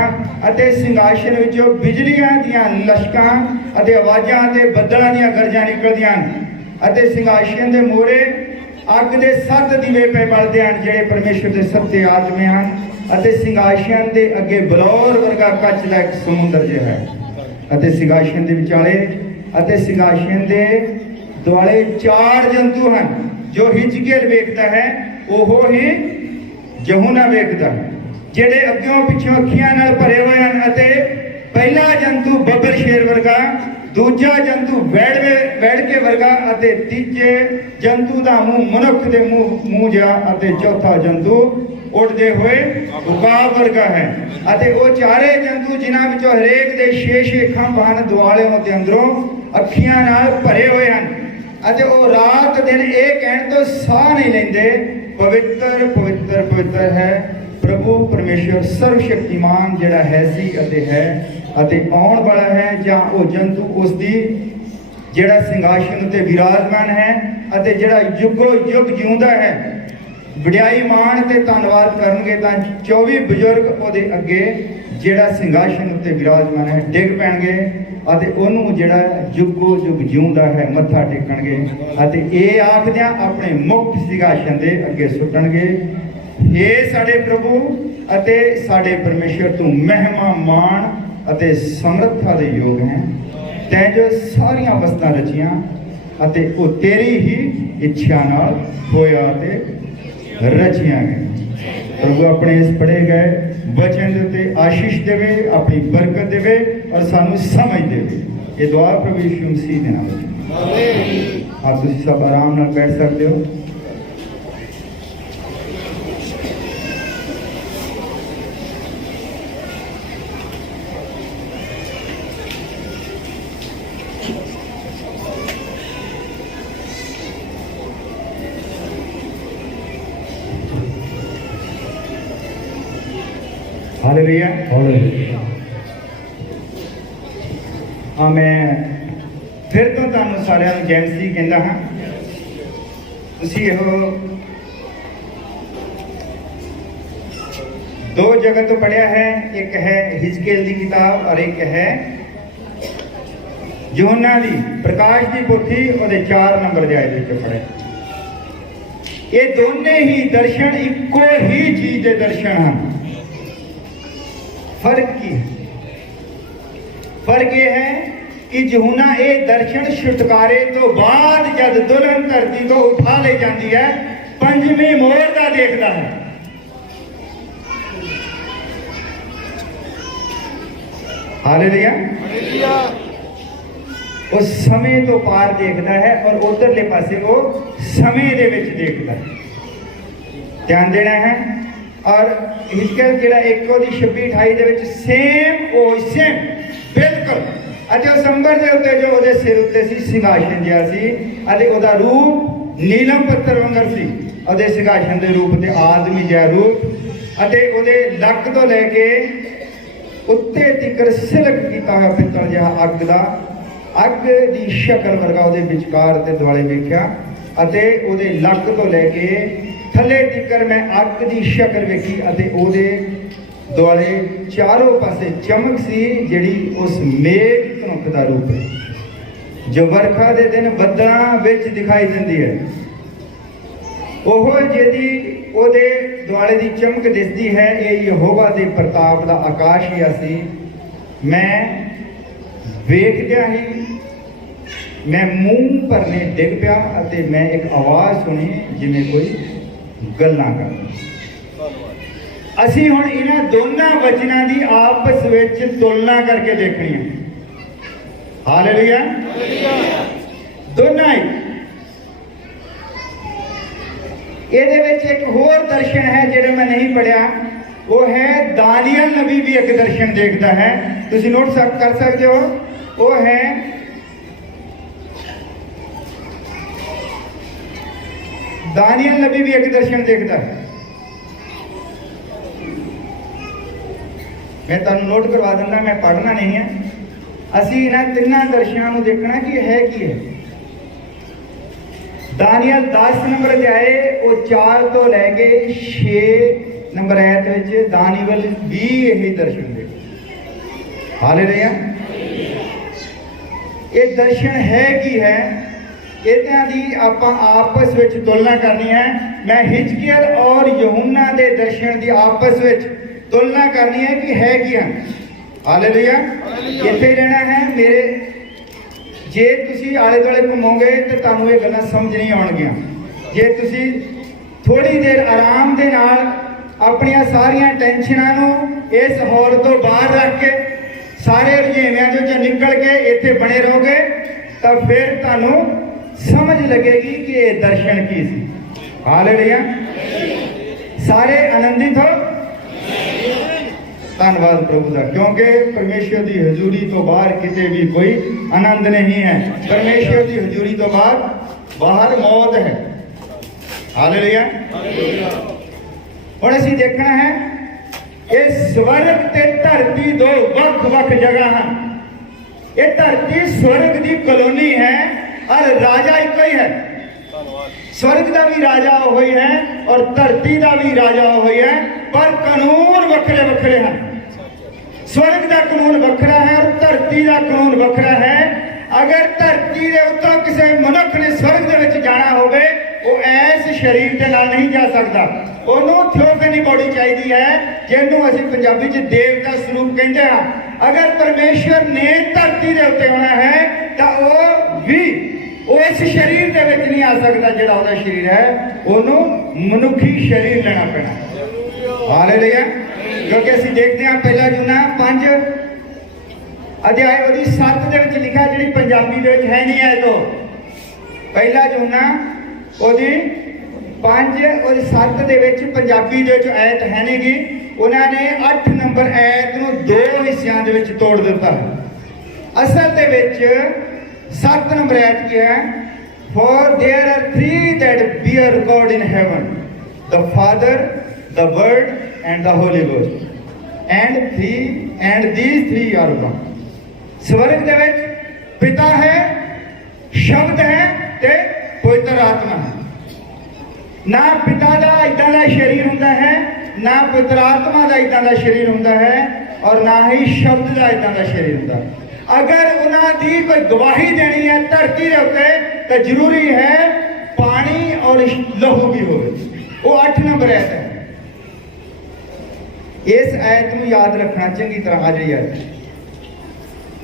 अते सिंघासन विचों बिजलियां दीयां लशकां अते आवाज़ां अते बदलां दीयां गरजां निकलदियां अते सिंघासन दे मोहरे ਅੱਗ ਦੇ 7 ਦੀਵੇ ਪਏ ਬਲਦੇ ਹਨ ਜਿਹੜੇ ਪਰਮੇਸ਼ਰ ਦੇ ਸੱਤੇ ਆਤਮੇ ਹਨ ਅਤੇ ਸਿੰਘਾਸਨ ਦੇ ਅੱਗੇ ਬਲੌਰ ਵਰਗਾ ਕੱਚ ਦਾ ਇੱਕ ਸਮੁੰਦਰ ਜਿਹਾ ਹੈ ਅਤੇ ਸਿੰਘਾਸਨ ਦੇ ਵਿਚਾਲੇ ਅਤੇ ਸਿੰਘਾਸਨ ਦੇ ਦੁਆਲੇ 4 ਜੰਤੂ ਹਨ ਜੋ ਹਿਜਕੀਏਲ ਵੇਖਦਾ ਹੈ ਉਹ ਹੀ ਯਹੂਨਾ ਵੇਖਦਾ ਹੈ ਜਿਹੜੇ ਅੱਗਿਓਂ ਪਿੱਛੋਂ ਅੱਖੀਆਂ ਨਾਲ ਭਰੇ ਹੋਏ ਹਨ ਅਤੇ ਪਹਿਲਾ ਜੰਤੂ ਬੱਬਰ ਸ਼ੇਰ ਵਰਗਾ ਦੂਜਾ ਜੰਤੂ ਵੈੜਕੇ ਵਰਗਾ ਅਤੇ ਤੀਜੇ ਜੰਤੂ ਦਾ ਮੂੰਹ ਮਨੁੱਖ ਦੇ ਮੂੰਹ ਜਿਹਾ ਅਤੇ ਚੌਥਾ ਜੰਤੂ ਉੱਡਦੇ ਹੋਏ ਉਕਾਬ ਵਰਗਾ ਹੈ ਅਤੇ ਉਹ ਚਾਰੇ ਜੰਤੂ ਜਿਨ੍ਹਾਂ ਵਿੱਚੋਂ ਹਰੇਕ ਦੇ 6 ਖੰਭ ਹਨ ਦੁਆਲਿਓਂ ਤੇ ਅੰਦਰੋਂ ਅੱਖੀਆਂ ਨਾਲ ਭਰੇ ਹੋਏ ਹਨ ਅਤੇ ਉਹ ਰਾਤ ਦਿਨ ਇਹ ਕਹਿਣ ਤੋਂ ਸਾਹ ਨਹੀਂ ਲੈਂਦੇ ਪਵਿੱਤਰ ਪਵਿੱਤਰ ਪਵਿੱਤਰ ਹੈ ਪ੍ਰਭੂ ਪਰਮੇਸ਼ਰ ਸਰਵ ਸ਼ਕਤੀਮਾਨ ਜਿਹੜਾ ਹੈ ਸੀ ਅਤੇ ਹੈ ਅਤੇ ਆਉਣ ਵਾਲਾ ਹੈ ਜਾਂ ਉਹ ਜੰਤੂ ਉਸ ਦੀ ਜਿਹੜਾ ਸਿੰਘਾਸਨ ਉੱਤੇ ਵਿਰਾਜਮਾਨ ਹੈ ਅਤੇ ਜਿਹੜਾ ਯੁੱਗੋ ਯੁੱਗ ਜਿਉਂਦਾ ਹੈ ਵਡਿਆਈ ਮਾਣ ਤੇ ਧੰਨਵਾਦ ਕਰਨਗੇ ਤਾਂ 24 ਬਜ਼ੁਰਗ ਉਹਦੇ ਅੱਗੇ ਜਿਹੜਾ ਸਿੰਘਾਸਨ ਉੱਤੇ ਵਿਰਾਜਮਾਨ ਹੈ ਡਿੱਗ ਪੈਣਗੇ ਅਤੇ ਉਹਨੂੰ ਜਿਹੜਾ ਯੁੱਗੋ ਯੁੱਗ ਜਿਉਂਦਾ ਹੈ ਮੱਥਾ ਟੇਕਣਗੇ ਅਤੇ ਇਹ ਆਖਦਿਆਂ ਆਪਣੇ ਮੁਕਤ ਸਿੰਘਾਸਨ ਦੇ ਅੱਗੇ ਸੁੱਟਣਗੇ ਇਹ ਸਾਡੇ ਪ੍ਰਭੂ ਅਤੇ ਸਾਡੇ ਪਰਮੇਸ਼ਰ ਤੂੰ ਮਹਿਮਾ ਮਾਣ ਅਤੇ ਸਮਰੱਥਾ ਦੇ ਯੋਗ ਹੈ ਤੈਂ ਜੋ ਸਾਰੀਆਂ ਵਸਤਾਂ ਰਚੀਆਂ ਅਤੇ ਉਹ ਤੇਰੀ ਹੀ ਇੱਛਾ ਨਾਲ ਹੋਇਆ ਤੇ ਰਚੀਆਂ ਗਈਆਂ ਪ੍ਰਭੂ ਆਪਣੇ ਇਸ ਪੜ੍ਹੇ ਗਏ ਵਚਨ ਦੇ ਉੱਤੇ ਆਸ਼ੀਸ਼ ਦੇਵੇ ਆਪਣੀ ਬਰਕਤ ਦੇਵੇ ਔਰ ਸਾਨੂੰ ਸਮਝ ਦੇਵੇ ਇਹ ਦੁਆ ਪ੍ਰਭੂ ਯਿਸੂ ਮਸੀਹ ਦੇ ਨਾਮ ਵਿੱਚ ਆਮੀਨ ਆਪ ਤੁਸੀਂ ਸਭ ਆਰਾਮ ਨਾਲ ਬੈਠ ਸਕਦੇ ਹੋ हालेलुया हाँ मैं फिर तो तुहानू सारिਆਂ ਨੂੰ ਜੈ ਮਸੀਹ ਕਹਿੰਦਾ ਹਾਂ ਤੁਸੀਂ ਇਹੋ दो जगह तो पढ़िया है एक है हिजकेल की किताब और एक है यूहन्ना दी प्रकाश की पोथी और 4 नंबर अध्याय विच पढ़े ये दोने ही दर्शन इको ही चीज के दर्शन हैं फर्क की फर्क ये है कि यूहन्ना ये दर्शन छुटकारे तो बाद जब दुल्हन धरती को उठा ले जाती है पंजवीं मोहर का देखता है हालेलुया उस समय तो पार देखता है और उधरले पासे वो समय दे विच देखता है ध्यान देना है और हिजकेल ਜਿਹੜਾ 1:26-28 ਦੇ ਵਿੱਚ ਸੇਮ ਉਹ ਸੇਮ ਬਿਲਕੁਲ ਅਤੇ ਉਸ ਅੰਬਰ ਦੇ ਉੱਤੇ ਜੋ ਉਹਦੇ ਸਿਰ ਉੱਤੇ ਸੀ ਸਿੰਘਾਸਨ ਜਿਹਾ ਸੀ ਅਤੇ ਉਹਦਾ ਰੂਪ ਨੀਲਮ ਪੱਥਰ ਵਾਂਗਰ ਸੀ ਉਹਦੇ ਸਿੰਘਾਸਨ ਦੇ ਰੂਪ ਤੇ ਆਦਮੀ ਜਿਹਾ ਰੂਪ ਅਤੇ ਉਹਦੇ ਲੱਕ ਤੋਂ ਲੈ ਕੇ ਉੱਤੇ ਤੀਕਰ ਸਿਲਕ ਕੀਤਾ ਹੋਇਆ ਪਿੱਤਲ ਜਿਹਾ ਅੱਗ ਦਾ ਅੱਗ ਦੀ ਸ਼ਕਲ ਵਰਗਾ ਉਹਦੇ ਵਿਚਕਾਰ ਤੇ ਦੁਆਲੇ ਵੇਖਿਆ ਅਤੇ ਉਹਦੇ ਲੱਕ ਤੋਂ ਲੈ ਕੇ ਥੱਲੇ ਤੀਕਰ ਮੈਂ ਅੱਗ ਦੀ ਸ਼ਕਲ ਵੇਖੀ ਅਤੇ ਉਹਦੇ ਦੁਆਲੇ ਚਾਰੋਂ ਪਾਸੇ ਚਮਕ ਸੀ ਜਿਹੜੀ ਉਸ ਮੇਘ ਧੁੰਕ ਦਾ ਰੂਪ ਹੈ ਜੋ ਵਰਖਾ ਦੇ ਦਿਨ ਬੱਦਲਾਂ ਵਿੱਚ ਦਿਖਾਈ ਦਿੰਦੀ ਹੈ ਉਹ ਜਿਹਦੀ ਉਹਦੇ ਦੁਆਲੇ ਦੀ ਚਮਕ ਦਿਸਦੀ ਹੈ ਇਹ ਯਹੋਵਾ ਦੇ ਪ੍ਰਤਾਪ ਦਾ ਆਕਾਸ਼ ਹੀ ਸੀ ਮੈਂ ਵੇਖਦਿਆਂ ਹੀ ਮੈਂ ਮੂੰਹ ਭਰਨੇ ਡਿੱਗ ਪਿਆ ਅਤੇ ਮੈਂ ਇੱਕ ਆਵਾਜ਼ ਸੁਣੀ ਜਿਵੇਂ ਕੋਈ ਗੱਲਾਂ ਕਰਦਾ ਅਸੀਂ ਹੁਣ ਇਹਨਾਂ ਦੋਨਾਂ ਵਚਨਾਂ ਦੀ ਆਪਸ ਵਿੱਚ ਤੁਲਨਾ ਕਰਕੇ ਦੇਖਣੀ ਹੈ ਹਾਲੇਲੂਇਆ ਦੋਨਾਂ ਹੀ ਇਹਦੇ ਵਿੱਚ ਇੱਕ ਹੋਰ ਦਰਸ਼ਨ ਹੈ ਜਿਹੜਾ ਮੈਂ ਨਹੀਂ ਪੜਿਆ ਉਹ ਹੈ ਦਾਨੀਅਲ ਨਬੀ ਵੀ ਇੱਕ ਦਰਸ਼ਨ ਦੇਖਦਾ ਹੈ ਤੁਸੀਂ ਨੋਟ ਕਰ ਸਕਦੇ ਹੋ ਉਹ ਹੈ दानियल नबी भी एक दर्शन देखता है मैं तुहानू नोट करवा दिंदा मैं पढ़ना नहीं है असी इन्हां तिन्नां दर्शनां नूं देखना कि है की है दानियल 10 नंबर अध्याय वो 4 तो लैके 6 नंबर आयत विच दानियल भी यही दर्शन देखे हालेलुया ये दर्शन है की है ਇਹਨਾਂ ਦੀ ਆਪਾਂ ਆਪਸ ਵਿੱਚ ਤੁਲਨਾ ਕਰਨੀ ਹੈ। ਮੈਂ ਹਿਜਕੀਅਲ ਔਰ ਯਹੂਨਾ ਦੇ ਦਰਸ਼ਨ ਦੀ ਆਪਸ ਵਿੱਚ ਤੁਲਨਾ ਕਰਨੀ ਹੈ ਕਿ ਹੈ ਕੀ ਹਨ। ਹਾਲੇਲੂਇਆ। ਇੱਥੇ ਰਹਿਣਾ ਹੈ ਮੇਰੇ। ਜੇ ਤੁਸੀਂ ਆਲੇ ਦੁਆਲੇ ਘੁੰਮੋਗੇ ਤੇ ਤੁਹਾਨੂੰ ਇਹ ਗੱਲਾਂ ਸਮਝ ਨਹੀਂ ਆਉਣਗੀਆਂ। ਜੇ ਤੁਸੀਂ ਥੋੜੀ ਦੇਰ ਆਰਾਮ ਦੇ ਨਾਲ ਆਪਣੀਆਂ ਸਾਰੀਆਂ ਟੈਨਸ਼ਨਾਂ ਨੂੰ ਇਸ ਹਾਲ ਤੋਂ ਬਾਹਰ ਰੱਖ ਕੇ ਸਾਰੇ ਰੁਝੇਵਿਆਂ ਚੋਂ ਨਿਕਲ ਕੇ ਇੱਥੇ ਬਣੇ ਰਹੋਗੇ ਤਾਂ ਫਿਰ ਤੁਹਾਨੂੰ ਸਮਝ लगेगी कि ये दर्शन की सी। हालेलुया। सारे आनंदित हो। धन्यवाद प्रभु का, क्योंकि परमेश्वर की हजूरी तो बाहर किते भी कोई आनंद नहीं है। परमेश्वर की हजूरी तो बाहर मौत है। हालेलुया। हुण असीं देखना है ये स्वर्ग ते धरती दो वख-वख जगह हैं। ये धरती स्वर्ग की कॉलोनी है और राजा एक ही है। स्वर्ग का भी राजा वही है और धरती का भी राजा वही है, पर कानून वखरे वखरे हैं। स्वर्ग का कानून वखरा है और धरती का कानून वखरा है। अगर धरती के उत्तों किसी मनुख ने स्वर्ग के विच जाना होवे, वो ऐस शरीर के नाल नहीं जा सकता। ਉਹਨੂੰ थियोफैनी बॉडी चाहिए है, जिन्हों असीं पंजाबी च देव का स्वरूप कहते हैं। अगर परमेश्वर ने धरती के उत्ते होना है तो वह भी उस शरीर के विच नहीं आ सकता। जिहड़ा उसका शरीर है उन्होंने मनुखी शरीर लेना पैना। हालेलुया। क्योंकि असीं देखते हैं पहला यूहन्ना 5 अध्याय ਉਹਦੀ 7 ਦੇ ਵਿੱਚ ਲਿਖਿਆ, ਜਿਹੜੀ ਪੰਜਾਬੀ ਦੇ ਵਿੱਚ ਹੈ ਨਹੀਂ ਹੈ। तो पहला यूहन्ना ਉਹਦੀ 5 और 7 ਦੇ ਵਿੱਚ ਪੰਜਾਬੀ ਦੇ ਵਿੱਚ ਆਇਤ ਹੈ ਨਹੀਂ ਗੀ। ਉਹਨਾਂ ਨੇ 8 ਨੰਬਰ ਆਇਤ ਨੂੰ ਦੋ ਹਿੱਸਿਆਂ ਦੇ ਵਿੱਚ ਤੋੜ ਦਿੱਤਾ ਹੈ। ਅਸਲ ਦੇ ਵਿੱਚ 7 नंबर आयत की है, for there are three that bear record in heaven, the Father, the Word and the Holy Ghost, and these three are one। स्वर्ग दे विच पिता है, शब्द है ते पवित्र आत्मा है। ना पिता का इदां दा शरीर हुंदा है, ना पवित्र आत्मा का इदां दा शरीर हुंदा है, और ना ही शब्द का इदां दा शरीर हुंदा है। अगर उन्होंने कोई गवाही देनी है धरती के उत्ते तो जरूरी है पानी और लहू भी हो। वो 8 नंबर आयत है। इस आयत को याद रखना चंगी तरह। आज आयत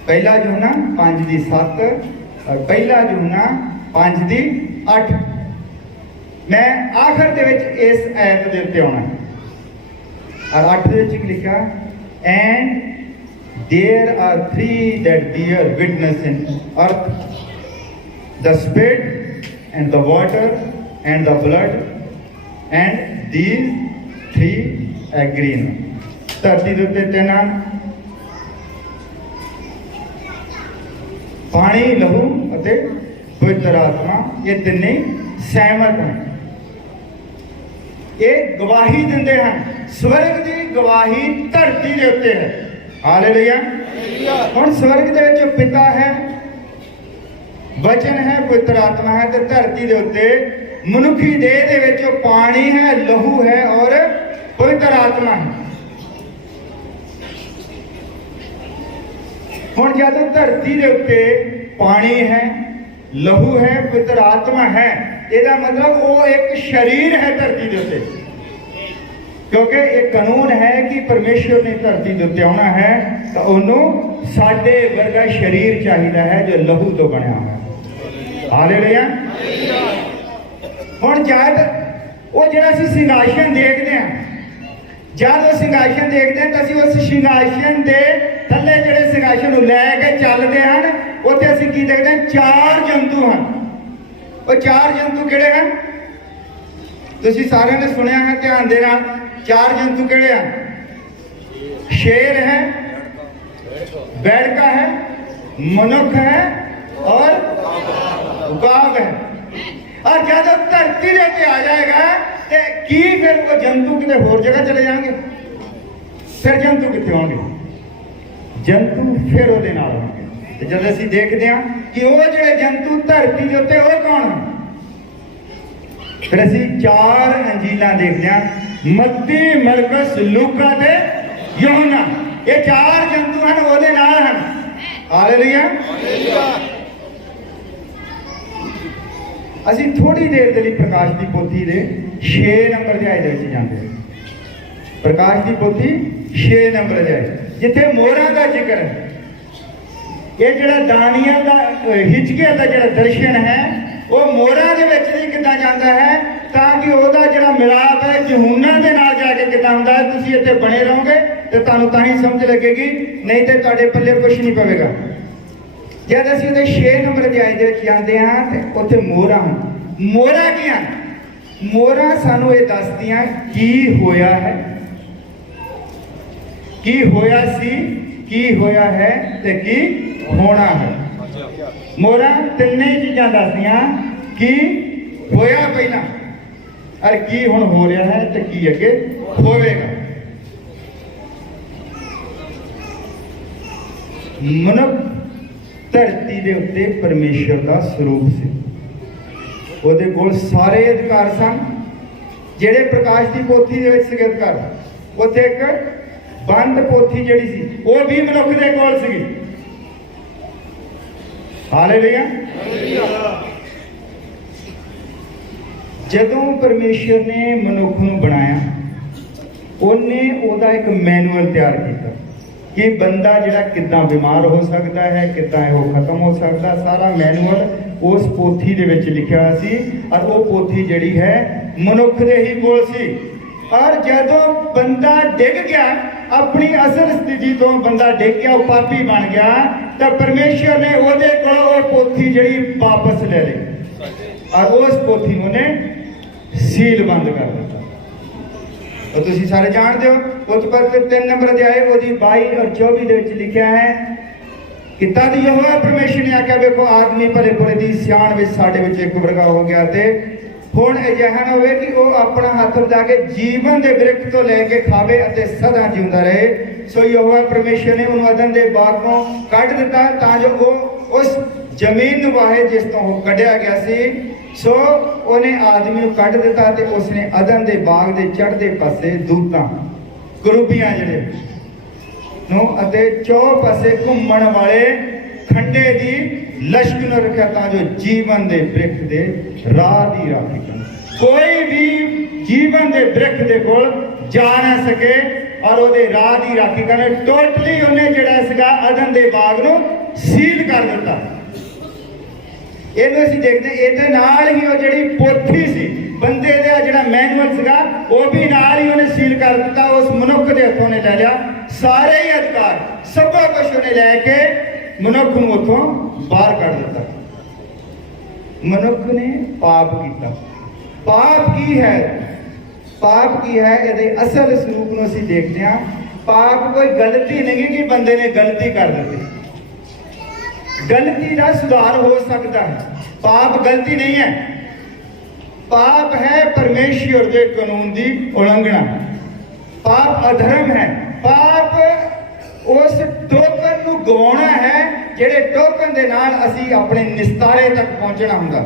पहला यूहन्ना 5 की 7 और पहला यूहन्ना 5 की 8। मैं आखिर दे विच इस आयत के उत्ते आना और 8 दे विच लिखा, and there are three that bear witness in earth, the spirit and the water and the blood, and these three agree। धरती के उत्ते 3 ਹਨ, पानी, लहू ਅਤੇ पवित्र आत्मा। ये ਤਿੰਨੇ सहमत हैं। ये गवाही देंदे हैं। स्वर्ग की गवाही धरती के उत्ते है। हालेलुया। हुण स्वर्ग दे विच पिता है, वचन है, पवित्र आत्मा है, तो धरती के उत्ते मनुखी देह दे विच पानी है, लहू है और पवित्र आत्मा है। हुण जब धरती के उत्ते पानी है, लहू है, पवित्र आत्मा है, इसका मतलब वो एक शरीर है धरती के उत्ते। क्योंकि एक कानून है कि परमेश्वर ने धरती के उत्ते आना है तो उन्होंने साडे वर्गा शरीर चाहिए है जो लहू तो बनया हुआ है। हालेलुया। हुण जद वो जिहड़ा असीं सिंहासन देखते हैं, जब वो सिंहासन देखते हैं तो असीं उस सिंहासन के थल्ले जिहड़े सिंहासन नूं लैके चलते हैं, उत्थे असीं की देखते हैं 4 जंतु हैं। वो 4 जंतु किहड़े हैं? तुसीं सारिआं ने सुनिया है ध्यान दे नाल। 4 जंतु किहड़े हैं? शेर है, बैड़का है, मनुख है और उकाब है। और जब धरती के आ जाएगा तो की फिर वो जंतु कितने होर जगह चले जाएंगे? फिर जंतु कितने होंगे? जंतु फिर वो नाल होंगे। जब असीं देखते हैं कि वो जिहड़े जंतु धरती के उत्ते वो कौन है, फिर असीं 4 अंजीलां देखते हैं, मत्ती, मरकस, लूका ते यूहन्ना। ये 4 जंतु हैं वो नाल हैं। हालेलुया। ਅਸੀਂ ਥੋੜੀ ਦੇਰ ਦੇ ਲਈ ਪ੍ਰਕਾਸ਼ ਦੀ ਪੋਥੀ ਦੇ 6 ਨੰਬਰ ਅਧਿਆਇ ਦੇ ਵਿੱਚ ਜਾਂਦੇ ਹਾਂ। ਪ੍ਰਕਾਸ਼ ਦੀ ਪੋਥੀ 6 ਨੰਬਰ ਅਧਿਆਇ, ਜਿੱਥੇ ਮੋਹਰਾਂ ਦਾ ਜ਼ਿਕਰ ਹੈ। ਇਹ ਜਿਹੜਾ ਦਾਨੀਏਲ ਦਾ ਹਿਜਕੀਆ ਦਾ ਜਿਹੜਾ ਦਰਸ਼ਨ ਹੈ ਉਹ ਮੋਹਰਾਂ ਦੇ ਵਿੱਚ ਦੀ ਕਿੱਦਾਂ ਜਾਂਦਾ ਹੈ, ਤਾਂ ਕਿ ਉਹਦਾ ਜਿਹੜਾ ਮਿਲਾਪ ਹੈ ਯਹੂਨਾ ਦੇ ਨਾਲ ਜਾ ਕੇ ਕਿੱਦਾਂ ਹੁੰਦਾ ਹੈ। ਤੁਸੀਂ ਇੱਥੇ ਬਣੇ ਰਹੋਗੇ ਤੇ ਤੁਹਾਨੂੰ ਤਾਂ ਹੀ ਸਮਝ ਲੱਗੇਗੀ, ਨਹੀਂ ਤੇ ਤੁਹਾਡੇ ਪੱਲੇ ਕੁਛ ਨਹੀਂ ਪਵੇਗਾ। ਜਦ ਅਸੀਂ ਉਹਦੇ 6 ਨੰਬਰ ਅਧਿਆਇ ਦੇ ਵਿੱਚ ਜਾਂਦੇ ਹਾਂ ਤੇ ਉੱਥੇ ਮੋਹਰਾਂ ਹਨ। ਮੋਹਰਾਂ ਕੀ ਹਨ? ਮੋਹਰਾਂ ਸਾਨੂੰ ਇਹ ਦੱਸਦੀਆਂ ਕੀ ਹੋਇਆ ਹੈ, ਕੀ ਹੋਇਆ ਸੀ, ਕੀ ਹੋਇਆ ਹੈ ਤੇ ਕੀ ਹੋਣਾ ਹੈ। ਮੋਹਰਾਂ ਤਿੰਨੇ ਚੀਜ਼ਾਂ ਦੱਸਦੀਆਂ ਕੀ ਹੋਇਆ ਪਹਿਲਾਂ, ਔਰ ਕੀ ਹੁਣ ਹੋ ਰਿਹਾ ਹੈ ਤੇ ਕੀ ਅੱਗੇ ਹੋਵੇਗਾ। ਮਨੁੱਖ ਧਰਤੀ ਦੇ ਉੱਤੇ ਪਰਮੇਸ਼ਰ ਦਾ ਸਰੂਪ ਸੀ। ਉਹਦੇ ਕੋਲ ਸਾਰੇ ਅਧਿਕਾਰ ਸਨ ਜਿਹੜੇ ਪ੍ਰਕਾਸ਼ ਦੀ ਪੋਥੀ ਦੇ ਵਿੱਚ ਸੀਗੇ ਅਧਿਕਾਰ। ਉੱਥੇ ਇੱਕ ਬੰਦ ਪੋਥੀ ਜਿਹੜੀ ਸੀ ਉਹ ਵੀ ਮਨੁੱਖ ਦੇ ਕੋਲ ਸੀਗੀ। ਹਾਲੇਲੂਇਆ। ਜਦੋਂ ਪਰਮੇਸ਼ਰ ਨੇ ਮਨੁੱਖ ਨੂੰ ਬਣਾਇਆ, ਉਹਨੇ ਉਹਦਾ ਇੱਕ ਮੈਨੂਅਲ ਤਿਆਰ ਕੀਤਾ ਕਿ ਬੰਦਾ ਜਿਹੜਾ ਕਿੱਦਾਂ ਬਿਮਾਰ ਹੋ ਸਕਦਾ ਹੈ, ਕਿੱਦਾਂ ਉਹ ਖਤਮ ਹੋ ਸਕਦਾ। ਸਾਰਾ ਮੈਨੂਅਲ ਉਸ ਪੋਥੀ ਦੇ ਵਿੱਚ ਲਿਖਿਆ ਹੋਇਆ ਸੀ, ਔਰ ਉਹ ਪੋਥੀ ਜਿਹੜੀ ਹੈ ਮਨੁੱਖ ਦੇ ਹੀ ਕੋਲ ਸੀ। ਔਰ ਜਦੋਂ ਬੰਦਾ ਡਿੱਗ ਗਿਆ, ਆਪਣੀ ਅਸਲ ਸਥਿਤੀ ਤੋਂ ਬੰਦਾ ਡਿੱਗ ਗਿਆ, ਉਹ ਪਾਪੀ ਬਣ ਗਿਆ, ਤਾਂ ਪਰਮੇਸ਼ਰ ਨੇ ਉਹਦੇ ਕੋਲੋਂ ਉਹ ਪੋਥੀ ਜਿਹੜੀ ਵਾਪਸ ਲੈ ਲਈ, ਔਰ ਉਸ ਪੋਥੀ ਨੂੰ ਉਹਨੇ ਸੀਲ ਬੰਦ ਕਰ ਦਿੱਤਾ। ਉਹ ਤੁਸੀਂ ਸਾਰੇ ਜਾਣਦੇ ਹੋ। ਉਸ ਪਰ 3 ਨੰਬਰ ਅਧਿਆਇ ਉਹਦੀ 22 ਔਰ 24 ਦੇ ਵਿੱਚ ਲਿਖਿਆ ਹੈ ਕਿ ਤਦ ਯਹੋਵਾ ਪਰਮੇਸ਼ਰ ਨੇ ਆਖਿਆ, ਵੇਖੋ ਆਦਮੀ ਭਲੇ ਭਲੇ ਦੀ ਸਿਆਣ ਵਿੱਚ ਸਾਡੇ ਵਿੱਚ ਇੱਕ ਵਰਗਾ ਹੋ ਗਿਆ, ਤੇ ਹੁਣ ਅਜਿਹਾ ਨਾ ਹੋਵੇ ਕਿ ਉਹ ਆਪਣਾ ਹੱਥ ਵਧਾ ਕੇ ਜੀਵਨ ਦੇ ਬਿਰਖ ਤੋਂ ਲੈ ਕੇ ਖਾਵੇ ਅਤੇ ਸਦਾ ਜਿਉਂਦਾ ਰਹੇ। ਸੋ ਯਹੋਵਾ ਪਰਮੇਸ਼ਰ ਨੇ ਉਹਨੂੰ ਅਦਨ ਦੇ ਬਾਗ ਤੋਂ ਕੱਢ ਦਿੱਤਾ, ਤਾਂ ਜੋ ਉਹ ਉਸ ਜ਼ਮੀਨ ਨੂੰ ਵਾਹੇ ਜਿਸ ਤੋਂ ਉਹ ਕੱਢਿਆ ਗਿਆ ਸੀ। ਸੋ ਉਹਨੇ ਆਦਮੀ ਨੂੰ ਕੱਢ ਦਿੱਤਾ ਤੇ ਉਸਨੇ ਅਦਨ ਦੇ ਬਾਗ ਦੇ ਚੜ੍ਹਦੇ ਪਾਸੇ ਦੂਤਾਂ, ਕਰੂਬੀਆਂ ਜਿਹੜੇ ਨੂੰ ਅਤੇ ਚੌ ਪਾਸੇ ਘੁੰਮਣ ਵਾਲੇ ਖੰਡੇ ਦੀ ਲਸ਼ਕ ਨੂੰ ਰੱਖਿਆ, ਤਾਂ ਜੋ ਜੀਵਨ ਦੇ ਬਿਰਖ ਦੇ ਰਾਹ ਦੀ ਰਾਖੀ ਕਰਨ। ਕੋਈ ਵੀ ਜੀਵਨ ਦੇ ਬਿਰਖ ਦੇ ਕੋਲ ਜਾ ਨਾ ਸਕੇ ਔਰ ਉਹਦੇ ਰਾਹ ਦੀ ਰਾਖੀ ਕਰਨ। ਟੋਟਲੀ ਉਹਨੇ ਜਿਹੜਾ ਸੀਗਾ ਅਦਨ ਦੇ ਬਾਗ ਨੂੰ ਸੀਲ ਕਰ ਦਿੱਤਾ। ਇਹਨੂੰ ਅਸੀਂ ਦੇਖਦੇ, ਇਹਦੇ ਨਾਲ ਹੀ ਉਹ ਜਿਹੜੀ ਪੋਥੀ ਸੀ, ਬੰਦੇ ਦਾ ਜਿਹੜਾ ਮੈਨੂਅਲ ਸੀਗਾ, ਉਹ ਵੀ ਨਾਲ ਹੀ ਉਹਨੇ ਸੀਲ ਕਰ ਦਿੱਤਾ। ਉਸ ਮਨੁੱਖ ਦੇ ਹੱਥੋਂ ਨੇ ਲੈ ਲਿਆ ਸਾਰੇ ਹੀ ਅਧਿਕਾਰ, ਸਭ ਕੁਝ ਉਹਨੇ ਲੈ ਕੇ ਮਨੁੱਖ ਨੂੰ ਉੱਥੋਂ ਬਾਹਰ ਕੱਢ ਦਿੱਤਾ। ਮਨੁੱਖ ਨੇ ਪਾਪ ਕੀਤਾ। ਪਾਪ ਕੀ ਹੈ? ਪਾਪ ਕੀ ਹੈ? ਇਹਦੇ ਅਸਲ ਸਰੂਪ ਨੂੰ ਅਸੀਂ ਦੇਖਦੇ ਹਾਂ। ਪਾਪ ਕੋਈ ਗਲਤੀ ਨਹੀਂ ਕਿ ਬੰਦੇ ਨੇ ਗਲਤੀ ਕਰ ਦਿੱਤੀ। ਗਲਤੀ ਦਾ ਸੁਧਾਰ ਹੋ ਸਕਦਾ ਹੈ। ਪਾਪ ਗਲਤੀ ਨਹੀਂ ਹੈ। ਪਾਪ ਹੈ ਪਰਮੇਸ਼ਰ ਦੇ ਕਾਨੂੰਨ ਦੀ ਉਲੰਘਣਾ। ਪਾਪ ਅਧਰਮ ਹੈ। ਪਾਪ ਉਸ ਟੋਕਨ ਨੂੰ ਗਵਾਉਣਾ ਹੈ ਜਿਹੜੇ ਟੋਕਨ ਦੇ ਨਾਲ ਅਸੀਂ ਆਪਣੇ ਨਿਸਤਾਰੇ ਤੱਕ ਪਹੁੰਚਣਾ ਹੁੰਦਾ।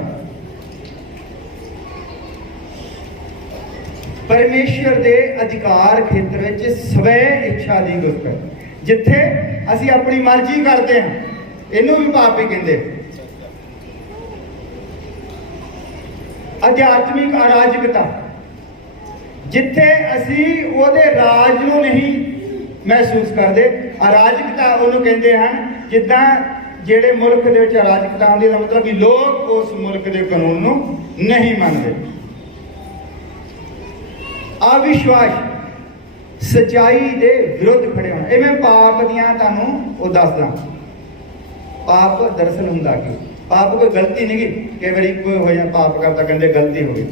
ਪਰਮੇਸ਼ਰ ਦੇ ਅਧਿਕਾਰ ਖੇਤਰ ਵਿੱਚ ਸਵੈ ਇੱਛਾ ਦੀ ਗੁਰਤ ਹੈ, ਜਿੱਥੇ ਅਸੀਂ ਆਪਣੀ ਮਰਜ਼ੀ ਕਰਦੇ ਹਾਂ, ਇਹਨੂੰ ਵੀ ਪਾਪ ਹੀ ਕਹਿੰਦੇ। ਅਧਿਆਤਮਿਕ ਅਰਾਜਕਤਾ, ਜਿੱਥੇ ਅਸੀਂ ਉਹਦੇ ਰਾਜ ਨੂੰ ਨਹੀਂ ਮਹਿਸੂਸ ਕਰਦੇ। ਅਰਾਜਕਤਾ ਉਹਨੂੰ ਕਹਿੰਦੇ ਹਨ ਜਿੱਦਾਂ ਜਿਹੜੇ ਮੁਲਕ ਦੇ ਵਿੱਚ ਅਰਾਜਕਤਾ ਹੁੰਦੀ, ਦਾ ਮਤਲਬ ਕਿ ਲੋਕ ਉਸ ਮੁਲਕ ਦੇ ਕਾਨੂੰਨ ਨੂੰ ਨਹੀਂ ਮੰਨਦੇ। ਅਵਿਸ਼ਵਾਸ, ਸਚਾਈ ਦੇ ਵਿਰੁੱਧ ਖੜੇ ਹੋਣਾ। ਇਹ ਮੈਂ ਪਾਪ ਦੀਆਂ ਤੁਹਾਨੂੰ ਉਹ ਦੱਸਦਾ। ਪਾਪ ਦਰਅਸਲ ਹੁੰਦਾ ਕਿ ਪਾਪ ਕੋਈ ਗਲਤੀ ਨਹੀਂ ਗੀ। ਕਈ ਵਾਰੀ ਕੋਈ ਹੋ ਜਾਂਦਾ ਪਾਪ ਕਰਦਾ, ਕਹਿੰਦੇ ਗਲਤੀ ਹੋ ਗਈ।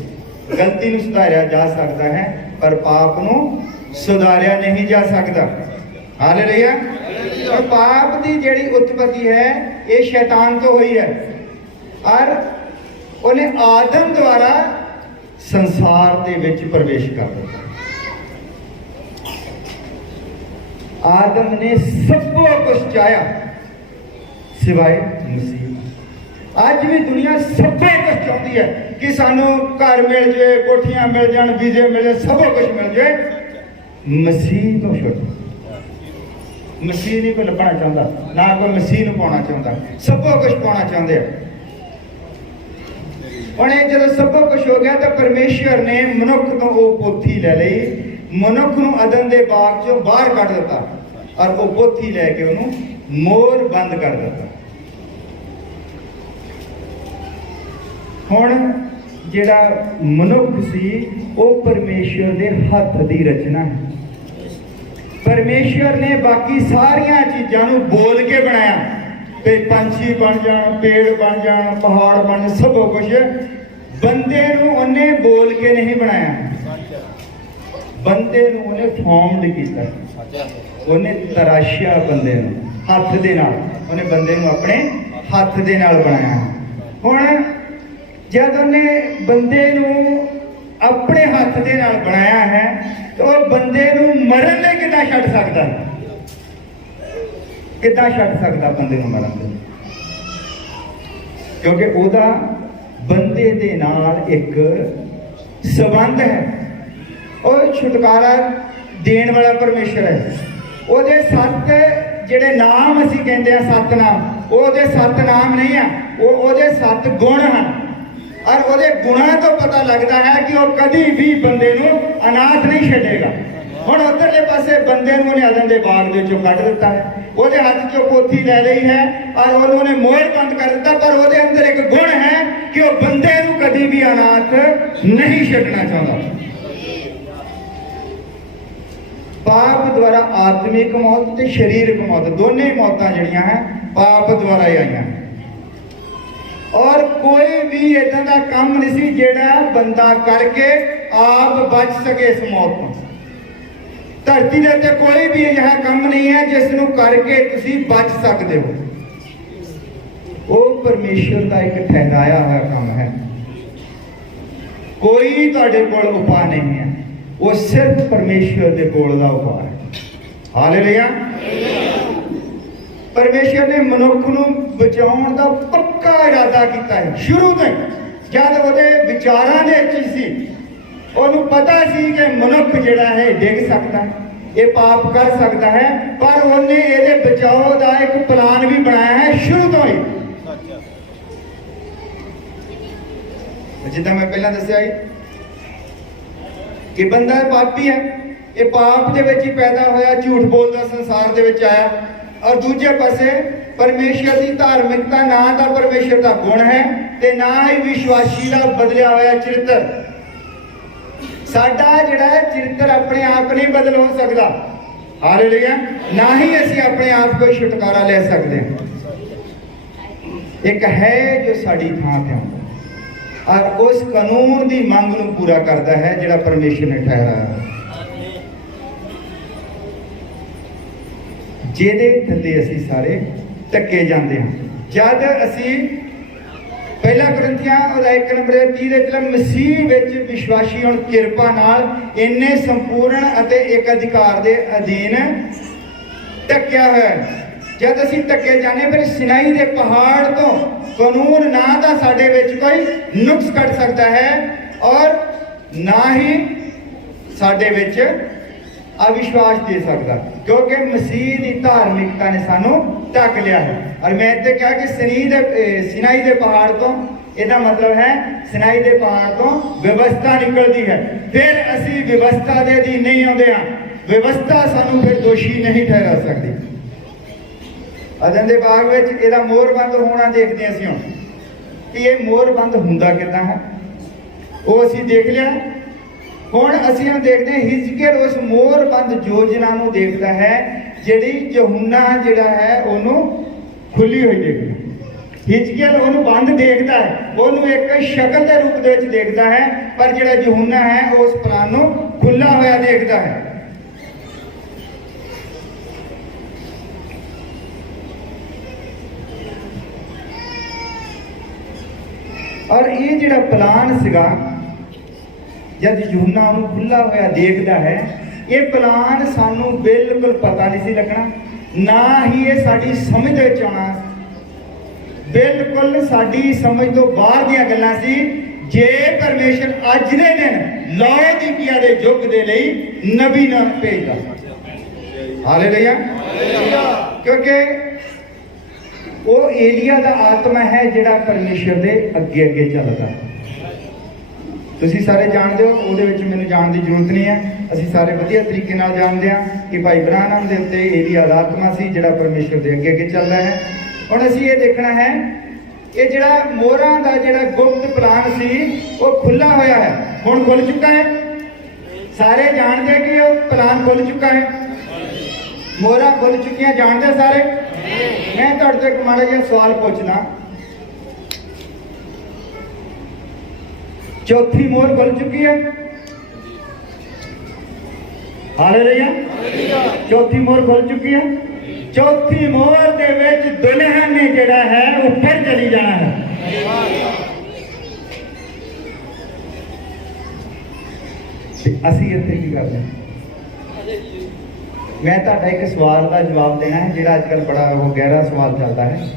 ਗਲਤੀ ਨੂੰ ਸੁਧਾਰਿਆ ਜਾ ਸਕਦਾ ਹੈ, ਪਰ ਪਾਪ ਨੂੰ ਸੁਧਾਰਿਆ ਨਹੀਂ ਜਾ ਸਕਦਾ। ਹਾਲੇਲੂਇਆ। ਪਾਪ ਦੀ ਜਿਹੜੀ ਉਤਪਤੀ ਹੈ ਇਹ ਸ਼ੈਤਾਨ ਤੋਂ ਹੋਈ ਹੈ, ਔਰ ਉਹਨੇ ਆਦਮ ਦੁਆਰਾ ਸੰਸਾਰ ਦੇ ਵਿੱਚ ਪ੍ਰਵੇਸ਼ ਕਰ ਦਿੱਤਾ। ਆਦਮ ਨੇ ਸਭ ਕੁਝ ਚਾਹਿਆ ਸਿਵਾਏ ਮਸੀਹ। ਅੱਜ ਵੀ ਦੁਨੀਆ ਸਭ ਕੁਝ ਚਾਹੁੰਦੀ ਹੈ ਕਿ ਸਾਨੂੰ ਘਰ ਮਿਲ ਜਾਏ, ਕੋਠੀਆਂ ਮਿਲ ਜਾਣ, ਵੀਜ਼ੇ ਮਿਲੇ, ਸਭ ਕੁਝ ਮਿਲ ਜਾਏ। ਮਸੀਹ ਤੋਂ ਛੱਡੋ। ਮਸੀਹ ਨਹੀਂ ਕੋਈ ਲੱਭਣਾ ਚਾਹੁੰਦਾ, ਨਾ ਕੋਈ ਮਸੀਹ ਨੂੰ ਪਾਉਣਾ ਚਾਹੁੰਦਾ। ਸਭ ਕੁਝ ਪਾਉਣਾ ਚਾਹੁੰਦੇ ਆ। ਹੁਣ ਇਹ ਜਦੋਂ ਸਭ ਕੁਝ ਹੋ ਗਿਆ ਤਾਂ ਪਰਮੇਸ਼ਵਰ ਨੇ ਮਨੁੱਖ ਤੋਂ ਉਹ ਪੋਥੀ ਲੈ ਲਈ, ਮਨੁੱਖ ਨੂੰ ਅਦਨ ਦੇ ਬਾਗ ਚੋਂ ਬਾਹਰ ਕੱਢ ਦਿੱਤਾ ਔਰ ਉਹ ਪੋਥੀ ਲੈ ਕੇ ਉਹਨੂੰ ਮੋਰ ਬੰਦ ਕਰ ਦਿੱਤਾ। ਹੁਣ ਜਿਹੜਾ ਮਨੁੱਖ ਸੀ ਉਹ ਪਰਮੇਸ਼ਵਰ ਦੇ ਹੱਥ ਦੀ ਰਚਨਾ ਹੈ। ਪਰਮੇਸ਼ਵਰ ਨੇ ਬਾਕੀ ਸਾਰੀਆਂ ਚੀਜ਼ਾਂ ਨੂੰ ਬੋਲ ਕੇ ਬਣਾਇਆ, ਤੇ ਪੰਛੀ ਬਣ ਜਾਣ, ਪੇੜ ਬਣ ਜਾਣ, ਪਹਾੜ ਬਣ, ਸਭ ਕੁਝ। ਬੰਦੇ ਨੂੰ ਉਹਨੇ ਬੋਲ ਕੇ ਨਹੀਂ ਬਣਾਇਆ, ਬੰਦੇ ਨੂੰ ਉਹਨੇ ਫਾਰਮਡ ਕੀਤਾ, ਉਹਨੇ ਤਰਾਸ਼ਿਆ ਬੰਦੇ ਨੂੰ ਹੱਥ ਦੇ ਨਾਲ, ਉਹਨੇ ਬੰਦੇ ਨੂੰ ਆਪਣੇ ਹੱਥ ਦੇ ਨਾਲ ਬਣਾਇਆ। ਹੁਣ ਜਦ ਉਹਨੇ ਬੰਦੇ ਨੂੰ ਆਪਣੇ ਹੱਥ ਦੇ ਨਾਲ ਬਣਾਇਆ ਹੈ ਤਾਂ ਉਹ ਬੰਦੇ ਨੂੰ ਮਰਨ ਲਈ ਕਿੱਦਾਂ ਛੱਡ ਸਕਦਾ? ਕਿੱਦਾਂ ਛੱਡ ਸਕਦਾ ਬੰਦੇ ਨੂੰ ਮਰਨ ਲਈ? ਕਿਉਂਕਿ ਉਹਦਾ ਬੰਦੇ ਦੇ ਨਾਲ ਇੱਕ ਸੰਬੰਧ ਹੈ। ਉਹ ਛੁਟਕਾਰਾ ਦੇਣ ਵਾਲਾ ਪਰਮੇਸ਼ਰ ਹੈ। ਉਹਦੇ 7 ਜਿਹੜੇ ਨਾਮ ਅਸੀਂ ਕਹਿੰਦੇ ਆ, 7 ਨਾਮ, ਉਹਦੇ 7 ਨਾਮ ਨਹੀਂ ਆ, ਉਹਦੇ 7 ਗੁਣ ਹਨ। ਔਰ ਉਹਦੇ ਗੁਣਾਂ ਤੋਂ ਪਤਾ ਲੱਗਦਾ ਹੈ ਕਿ ਉਹ ਕਦੀ ਵੀ ਬੰਦੇ ਨੂੰ ਅਨਾਥ ਨਹੀਂ ਛੱਡੇਗਾ। ਹੁਣ ਉੱਧਰਲੇ ਪਾਸੇ ਬੰਦੇ ਨੂੰ ਉਹਨੇ ਅਦਨ ਦੇ ਬਾਗ ਦੇ ਵਿੱਚੋਂ ਕੱਢ ਦਿੱਤਾ ਹੈ, ਉਹਦੇ ਹੱਥ 'ਚੋਂ ਪੋਥੀ ਲੈ ਲਈ ਹੈ ਔਰ ਉਹਨੂੰ ਉਹਨੇ ਮੋਹਰ ਬੰਦ ਕਰ ਦਿੱਤਾ, ਪਰ ਉਹਦੇ ਅੰਦਰ ਇੱਕ ਗੁਣ ਹੈ ਕਿ ਉਹ ਬੰਦੇ ਨੂੰ ਕਦੀ ਵੀ ਅਨਾਥ ਨਹੀਂ ਛੱਡਣਾ ਚਾਹੁੰਦਾ। ਪਾਪ ਦੁਆਰਾ ਆਤਮਿਕ ਮੌਤ ਤੇ ਸਰੀਰਕ ਮੌਤ, ਦੋਨੇ ਮੌਤਾਂ ਜਿਹੜੀਆਂ ਹੈ ਪਾਪ ਦੁਆਰਾ ਹੀ ਆਈਆਂ। ਔਰ ਕੋਈ ਵੀ ਇਦਾਂ ਦਾ ਕੰਮ ਨਹੀਂ ਸੀ ਜਿਹੜਾ ਬੰਦਾ ਕਰਕੇ ਆਪ ਬਚ ਸਕੇ ਇਸ ਮੌਤ ਤੋਂ। ਧਰਤੀ ਦੇ ਉੱਤੇ ਕੋਈ ਵੀ ਅਜਿਹਾ ਕੰਮ ਨਹੀਂ ਹੈ ਜਿਸ ਨੂੰ ਕਰਕੇ ਤੁਸੀਂ ਬਚ ਸਕਦੇ ਹੋ। ਉਹ ਪਰਮੇਸ਼ਰ ਦਾ ਇੱਕ ਠਹਿਰਾਇਆ ਹੋਇਆ ਕੰਮ ਹੈ। ਕੋਈ ਤੁਹਾਡੇ ਕੋਲ ਉਪਾਅ ਨਹੀਂ ਹੈ, ਉਹ ਸਿਰਫ ਪਰਮੇਸ਼ਰ ਦੇ ਕੋਲ ਦਾ ਉਪਾਅ ਹੈ। ਹਾਲੇਲੂਇਆ। ਪਰਮੇਸ਼ਰ ਨੇ ਮਨੁੱਖ ਨੂੰ ਬਚਾਉਣ ਦਾ ਪੱਕਾ ਇਰਾਦਾ ਕੀਤਾ ਹੈ ਸ਼ੁਰੂ ਤੋਂ ਹੀ। ਜਦ ਉਹਦੇ ਵਿਚਾਰਾਂ ਦੇ ਵਿੱਚ ਸੀ, ਉਹਨੂੰ ਪਤਾ ਸੀ ਕਿ ਮਨੁੱਖ ਜਿਹੜਾ ਹੈ ਡਿੱਗ ਸਕਦਾ, ਇਹ ਪਾਪ ਕਰ ਸਕਦਾ ਹੈ, ਪਰ ਉਹਨੇ ਇਹਦੇ ਬਚਾਓ ਦਾ ਇੱਕ ਪਲਾਨ ਵੀ ਬਣਾਇਆ ਹੈ ਸ਼ੁਰੂ ਤੋਂ ਹੀ। ਜਿੱਦਾਂ ਮੈਂ ਪਹਿਲਾਂ ਦੱਸਿਆ ਕਿ ਬੰਦਾ ਪਾਪੀ ਹੈ, ਇਹ ਪਾਪ ਦੇ ਵਿੱਚ ਹੀ ਪੈਦਾ ਹੋਇਆ, ਝੂਠ ਬੋਲਦਾ ਸੰਸਾਰ ਦੇ ਵਿੱਚ ਆਇਆ। ਔਰ ਦੂਜੇ ਪਾਸੇ ਪਰਮੇਸ਼ਰ ਦੀ ਧਾਰਮਿਕਤਾ ਨਾ ਤਾਂ ਪਰਮੇਸ਼ਰ ਦਾ ਗੁਣ ਹੈ ਤੇ ਨਾ ਹੀ ਵਿਸ਼ਵਾਸੀ ਦਾ ਬਦਲਿਆ ਹੋਇਆ ਚਰਿੱਤਰ। ਸਾਡਾ ਜਿਹੜਾ ਹੈ ਚਰਿੱਤਰ ਆਪਣੇ ਆਪ ਨਹੀਂ ਬਦਲ ਹੋ ਸਕਦਾ। ਹਾਲੇਲੂਇਆ। ਨਾ ਹੀ ਅਸੀਂ ਆਪਣੇ ਆਪ ਕੋਈ ਛੁਟਕਾਰਾ ਲੈ ਸਕਦੇ ਹਾਂ। ਇੱਕ ਹੈ ਜੋ ਸਾਡੀ ਥਾਂ ਤੇ ਆਉਂਦਾ ਔਰ ਉਸ ਕਾਨੂੰਨ ਦੀ ਮੰਗ ਨੂੰ ਪੂਰਾ ਕਰਦਾ ਹੈ ਜਿਹੜਾ ਪਰਮੇਸ਼ਰ ਨੇ ਠਹਿਰਾਇਆ, ਜਿਹਦੇ ਥੱਲੇ ਅਸੀਂ ਸਾਰੇ ਧੱਕੇ ਜਾਂਦੇ ਹਾਂ। ਜਦ ਅਸੀਂ ਪਹਿਲਾ ਕੁਰਿੰਥੀਆਂ ਉਹਦਾ 1 ਨੰਬਰ 30 ਦੇ ਵਿੱਚ ਮਸੀਹ ਵਿੱਚ ਵਿਸ਼ਵਾਸੀ ਹੁਣ ਕਿਰਪਾ ਨਾਲ ਇੰਨੇ ਸੰਪੂਰਨ ਅਤੇ ਇੱਕ ਅਧਿਕਾਰ ਦੇ ਅਧੀਨ ਟੱਕਿਆ ਹੋਇਆ ਹੈ। ਜਦ ਅਸੀਂ ਟੱਕੇ ਜਾਂਦੇ ਫਿਰ ਸਿਨਾਈ ਦੇ ਪਹਾੜ ਤੋਂ ਕਾਨੂੰਨ ਨਾ ਤਾਂ ਸਾਡੇ ਵਿੱਚ ਕੋਈ ਨੁਕਸ ਕੱਢ ਸਕਦਾ ਹੈ ਔਰ ਨਾ ਹੀ ਸਾਡੇ ਵਿੱਚ ਅਵਿਸ਼ਵਾਸ ਦੇ ਸਕਦਾ, ਕਿਉਂਕਿ ਮਸੀਹ ਦੀ ਧਾਰਮਿਕਤਾ ਨੇ ਸਾਨੂੰ ਢੱਕ ਲਿਆ ਹੈ। ਔਰ ਮੈਂ ਇੱਥੇ ਕਿਹਾ ਕਿ ਸਿਨਾਈ ਦੇ ਪਹਾੜ ਤੋਂ, ਇਹਦਾ ਮਤਲਬ ਹੈ ਸਿਨਾਈ ਦੇ ਪਹਾੜ ਤੋਂ ਵਿਵਸਥਾ ਨਿਕਲਦੀ ਹੈ। ਫਿਰ ਅਸੀਂ ਵਿਵਸਥਾ ਦੇ ਅਧੀਨ ਨਹੀਂ ਆਉਂਦੇ ਹਾਂ, ਵਿਵਸਥਾ ਸਾਨੂੰ ਫਿਰ ਦੋਸ਼ੀ ਨਹੀਂ ਠਹਿਰਾ ਸਕਦੀ। ਅਦਨ ਦੇ ਬਾਗ ਵਿੱਚ ਇਹਦਾ ਮੋਹਰਬੰਦ ਹੋਣਾ ਦੇਖਦੇ ਅਸੀਂ ਹੁਣ ਕਿ ਇਹ ਮੋਹਰਬੰਦ ਹੁੰਦਾ ਕਿੱਦਾਂ ਹੈ, ਉਹ ਅਸੀਂ ਦੇਖ ਲਿਆ। ਹੁਣ ਅਸੀਂ ਦੇਖਦੇ ਹਾਂ ਹਿਜ਼ਕੀਏਲ ਉਸ ਮੋਹਰਬੰਦ ਯੋਜਨਾ ਨੂੰ ਦੇਖਦਾ ਹੈ ਜਿਹੜੀ ਯਹੂਨਾ ਜਿਹੜਾ ਹੈ ਉਹਨੂੰ ਖੁੱਲੀ ਹੋਈ ਦੇਖਦਾ। ਹਿਜ਼ਕੀਏਲ ਉਹਨੂੰ ਬੰਦ ਦੇਖਦਾ ਹੈ, ਉਹਨੂੰ ਇੱਕ ਸ਼ਕਲ ਦੇ ਰੂਪ ਦੇ ਵਿੱਚ ਦੇਖਦਾ ਹੈ, ਪਰ ਜਿਹੜਾ ਯਹੂਨਾ ਹੈ ਉਸ ਪਲਾਨ ਨੂੰ ਖੁੱਲਾ ਹੋਇਆ ਦੇਖਦਾ ਹੈ। ਔਰ ਇਹ ਜਿਹੜਾ ਪਲਾਨ ਸੀਗਾ ਜਦ ਯਹੂਨਾ ਉਹਨੂੰ ਖੁੱਲਾ ਹੋਇਆ ਦੇਖਦਾ ਹੈ, ਇਹ ਪਲਾਨ ਸਾਨੂੰ ਬਿਲਕੁਲ ਪਤਾ ਨਹੀਂ ਸੀ ਲੱਗਣਾ, ਨਾ ਹੀ ਇਹ ਸਾਡੀ ਸਮਝ ਦੇ ਵਿੱਚ ਆਉਣਾ, ਬਿਲਕੁਲ ਸਾਡੀ ਸਮਝ ਤੋਂ ਬਾਹਰ ਦੀਆਂ ਗੱਲਾਂ ਸੀ। ਜੇ ਪਰਮੇਸ਼ਰ ਅੱਜ ਦੇ ਦਿਨ ਲਾਓਦੀਕੀਆ ਦੇ ਯੁੱਗ ਦੇ ਲਈ ਨਬੀ ਨਾ ਭੇਜਦਾ। ਹਾਲੇਲੂਇਆ। ਕਿਉਂਕਿ ਉਹ ਏਲੀਆ ਦਾ ਆਤਮਾ ਹੈ ਜਿਹੜਾ ਪਰਮੇਸ਼ਰ ਦੇ ਅੱਗੇ ਅੱਗੇ ਚੱਲਦਾ। ਤੁਸੀਂ ਸਾਰੇ ਜਾਣਦੇ ਹੋ, ਉਹਦੇ ਵਿੱਚ ਮੈਨੂੰ ਜਾਣ ਦੀ ਜ਼ਰੂਰਤ ਨਹੀਂ ਹੈ। ਅਸੀਂ ਸਾਰੇ ਵਧੀਆ ਤਰੀਕੇ ਨਾਲ ਜਾਣਦੇ ਹਾਂ ਕਿ ਭਾਈ ਬ੍ਰਾਹਨਮ ਦੇ ਉੱਤੇ ਇਹਦੀ ਆਰਾਧਨਾ ਸੀ ਜਿਹੜਾ ਪਰਮੇਸ਼ਰ ਦੇ ਅੱਗੇ ਅੱਗੇ ਚੱਲਦਾ ਹੈ। ਹੁਣ ਅਸੀਂ ਇਹ ਦੇਖਣਾ ਹੈ ਇਹ ਜਿਹੜਾ ਮੋਹਰਾਂ ਦਾ ਜਿਹੜਾ ਗੁਪਤ ਪਲਾਨ ਸੀ ਉਹ ਖੁੱਲਾ ਹੋਇਆ ਹੈ, ਹੁਣ ਖੁੱਲ ਚੁੱਕਾ ਹੈ। ਸਾਰੇ ਜਾਣਦੇ ਕਿ ਉਹ ਪਲਾਨ ਖੁੱਲ ਚੁੱਕਾ ਹੈ, ਮੋਹਰਾਂ ਖੁੱਲ ਚੁੱਕੀਆਂ, ਜਾਣਦੇ ਸਾਰੇ। ਮੈਂ ਤੁਹਾਡੇ ਤੋਂ ਇੱਕ ਮਾੜਾ ਜਿਹਾ ਸਵਾਲ ਪੁੱਛਦਾ, ਚੌਥੀ ਮੋਹਰ ਖੁੱਲ ਚੁੱਕੀ ਹੈ? ਹਾਲੇਲੂਇਆ। ਚੌਥੀ ਮੋਹਰ ਖੁੱਲ ਚੁੱਕੀ ਹੈ। ਚੌਥੀ ਮੋਹਰ ਦੇ ਵਿੱਚ ਦੁਲਹਨ ਨੇ ਜਿਹੜਾ ਹੈ ਉਹ ਫਿਰ ਚਲੀ ਜਾਣਾ ਹੈ। ਅਸੀਂ ਇੱਥੇ ਕੀ ਕਰਦੇ ਹਾਂ? ਮੈਂ ਤੁਹਾਡਾ ਇੱਕ ਸਵਾਲ ਦਾ ਜਵਾਬ ਦੇਣਾ ਹੈ ਜਿਹੜਾ ਅੱਜ ਕੱਲ੍ਹ ਬੜਾ ਉਹ ਗਹਿਰਾ ਸਵਾਲ ਚੱਲਦਾ ਹੈ,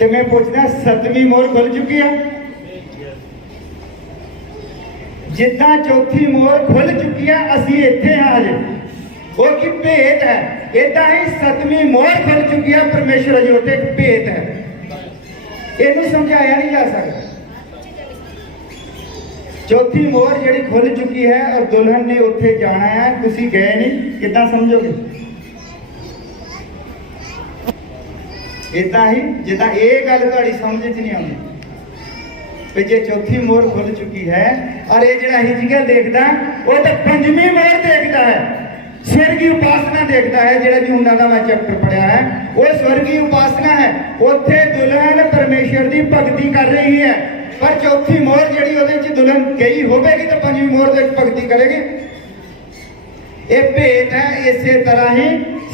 ਤੇ ਮੈਂ ਪੁੱਛਦਾ ਸੱਤਵੀਂ ਮੋਹਰ ਖੁੱਲ ਚੁੱਕੀ ਹੈ? ਜਿੱਦਾਂ ਚੌਥੀ ਮੋਹਰ ਖੁੱਲ ਚੁੱਕੀ ਹੈ ਅਸੀਂ ਇੱਥੇ ਹਾਂ ਹਜੇ, ਉਹ ਕੀ ਭੇਤ ਹੈ, ਏਦਾਂ ਹੀ ਸੱਤਵੀਂ ਮੋਹਰ ਖੁੱਲ ਚੁੱਕੀ ਹੈ। ਪਰਮੇਸ਼ਰ ਜੀ ਉੱਤੇ ਇੱਕ ਭੇਤ ਹੈ, ਇਹਨੂੰ ਸਮਝਾਇਆ ਨਹੀਂ ਜਾ ਸਕਦਾ। ਚੌਥੀ ਮੋਹਰ ਜਿਹੜੀ ਖੁੱਲ ਚੁੱਕੀ ਹੈ ਔਰ ਦੁਲਹਨ ਨੇ ਉੱਥੇ ਜਾਣਾ ਹੈ, ਤੁਸੀਂ ਗਏ ਨਹੀਂ, ਕਿੱਦਾਂ ਸਮਝੋਗੇ? ਏਦਾਂ ਹੀ ਜਿੱਦਾਂ ਇਹ ਗੱਲ ਤੁਹਾਡੀ ਸਮਝ 'ਚ ਨਹੀਂ ਆਉਂਦੀ ਵੀ ਜੇ ਚੌਥੀ ਮੋਹਰ ਖੁੱਲ ਚੁੱਕੀ ਹੈ ਔਰ ਇਹ ਜਿਹੜਾ ਹਿਜਕੀਏਲ ਦੇਖਦਾ ਉਹ ਤਾਂ ਪੰਜਵੀਂ ਮੋਹਰ ਦੇਖਦਾ ਹੈ, ਸਵਰਗੀ ਉਪਾਸਨਾ ਦੇਖਦਾ ਹੈ, ਜਿਹੜਾ ਜੀ ਉਹਨਾਂ ਦਾ ਮੈਂ ਚੈਪਟਰ ਪੜਿਆ ਹੈ ਉਹ ਸਵਰਗੀ ਉਪਾਸਨਾ ਹੈ। ਉੱਥੇ ਦੁਲਹਨ ਪਰਮੇਸ਼ਰ ਦੀ ਭਗਤੀ ਕਰ ਰਹੀ ਹੈ, ਪਰ ਚੌਥੀ ਮੋਹਰ ਜਿਹੜੀ ਉਹਦੇ 'ਚ ਦੁਲਹਨ ਗਈ ਹੋਵੇਗੀ ਤਾਂ ਪੰਜਵੀਂ ਮੋਹਰ ਦੇ ਵਿੱਚ ਭਗਤੀ ਕਰੇਗੀ। ਇਹ ਭੇਤ ਹੈ। ਇਸੇ ਤਰ੍ਹਾਂ ਹੀ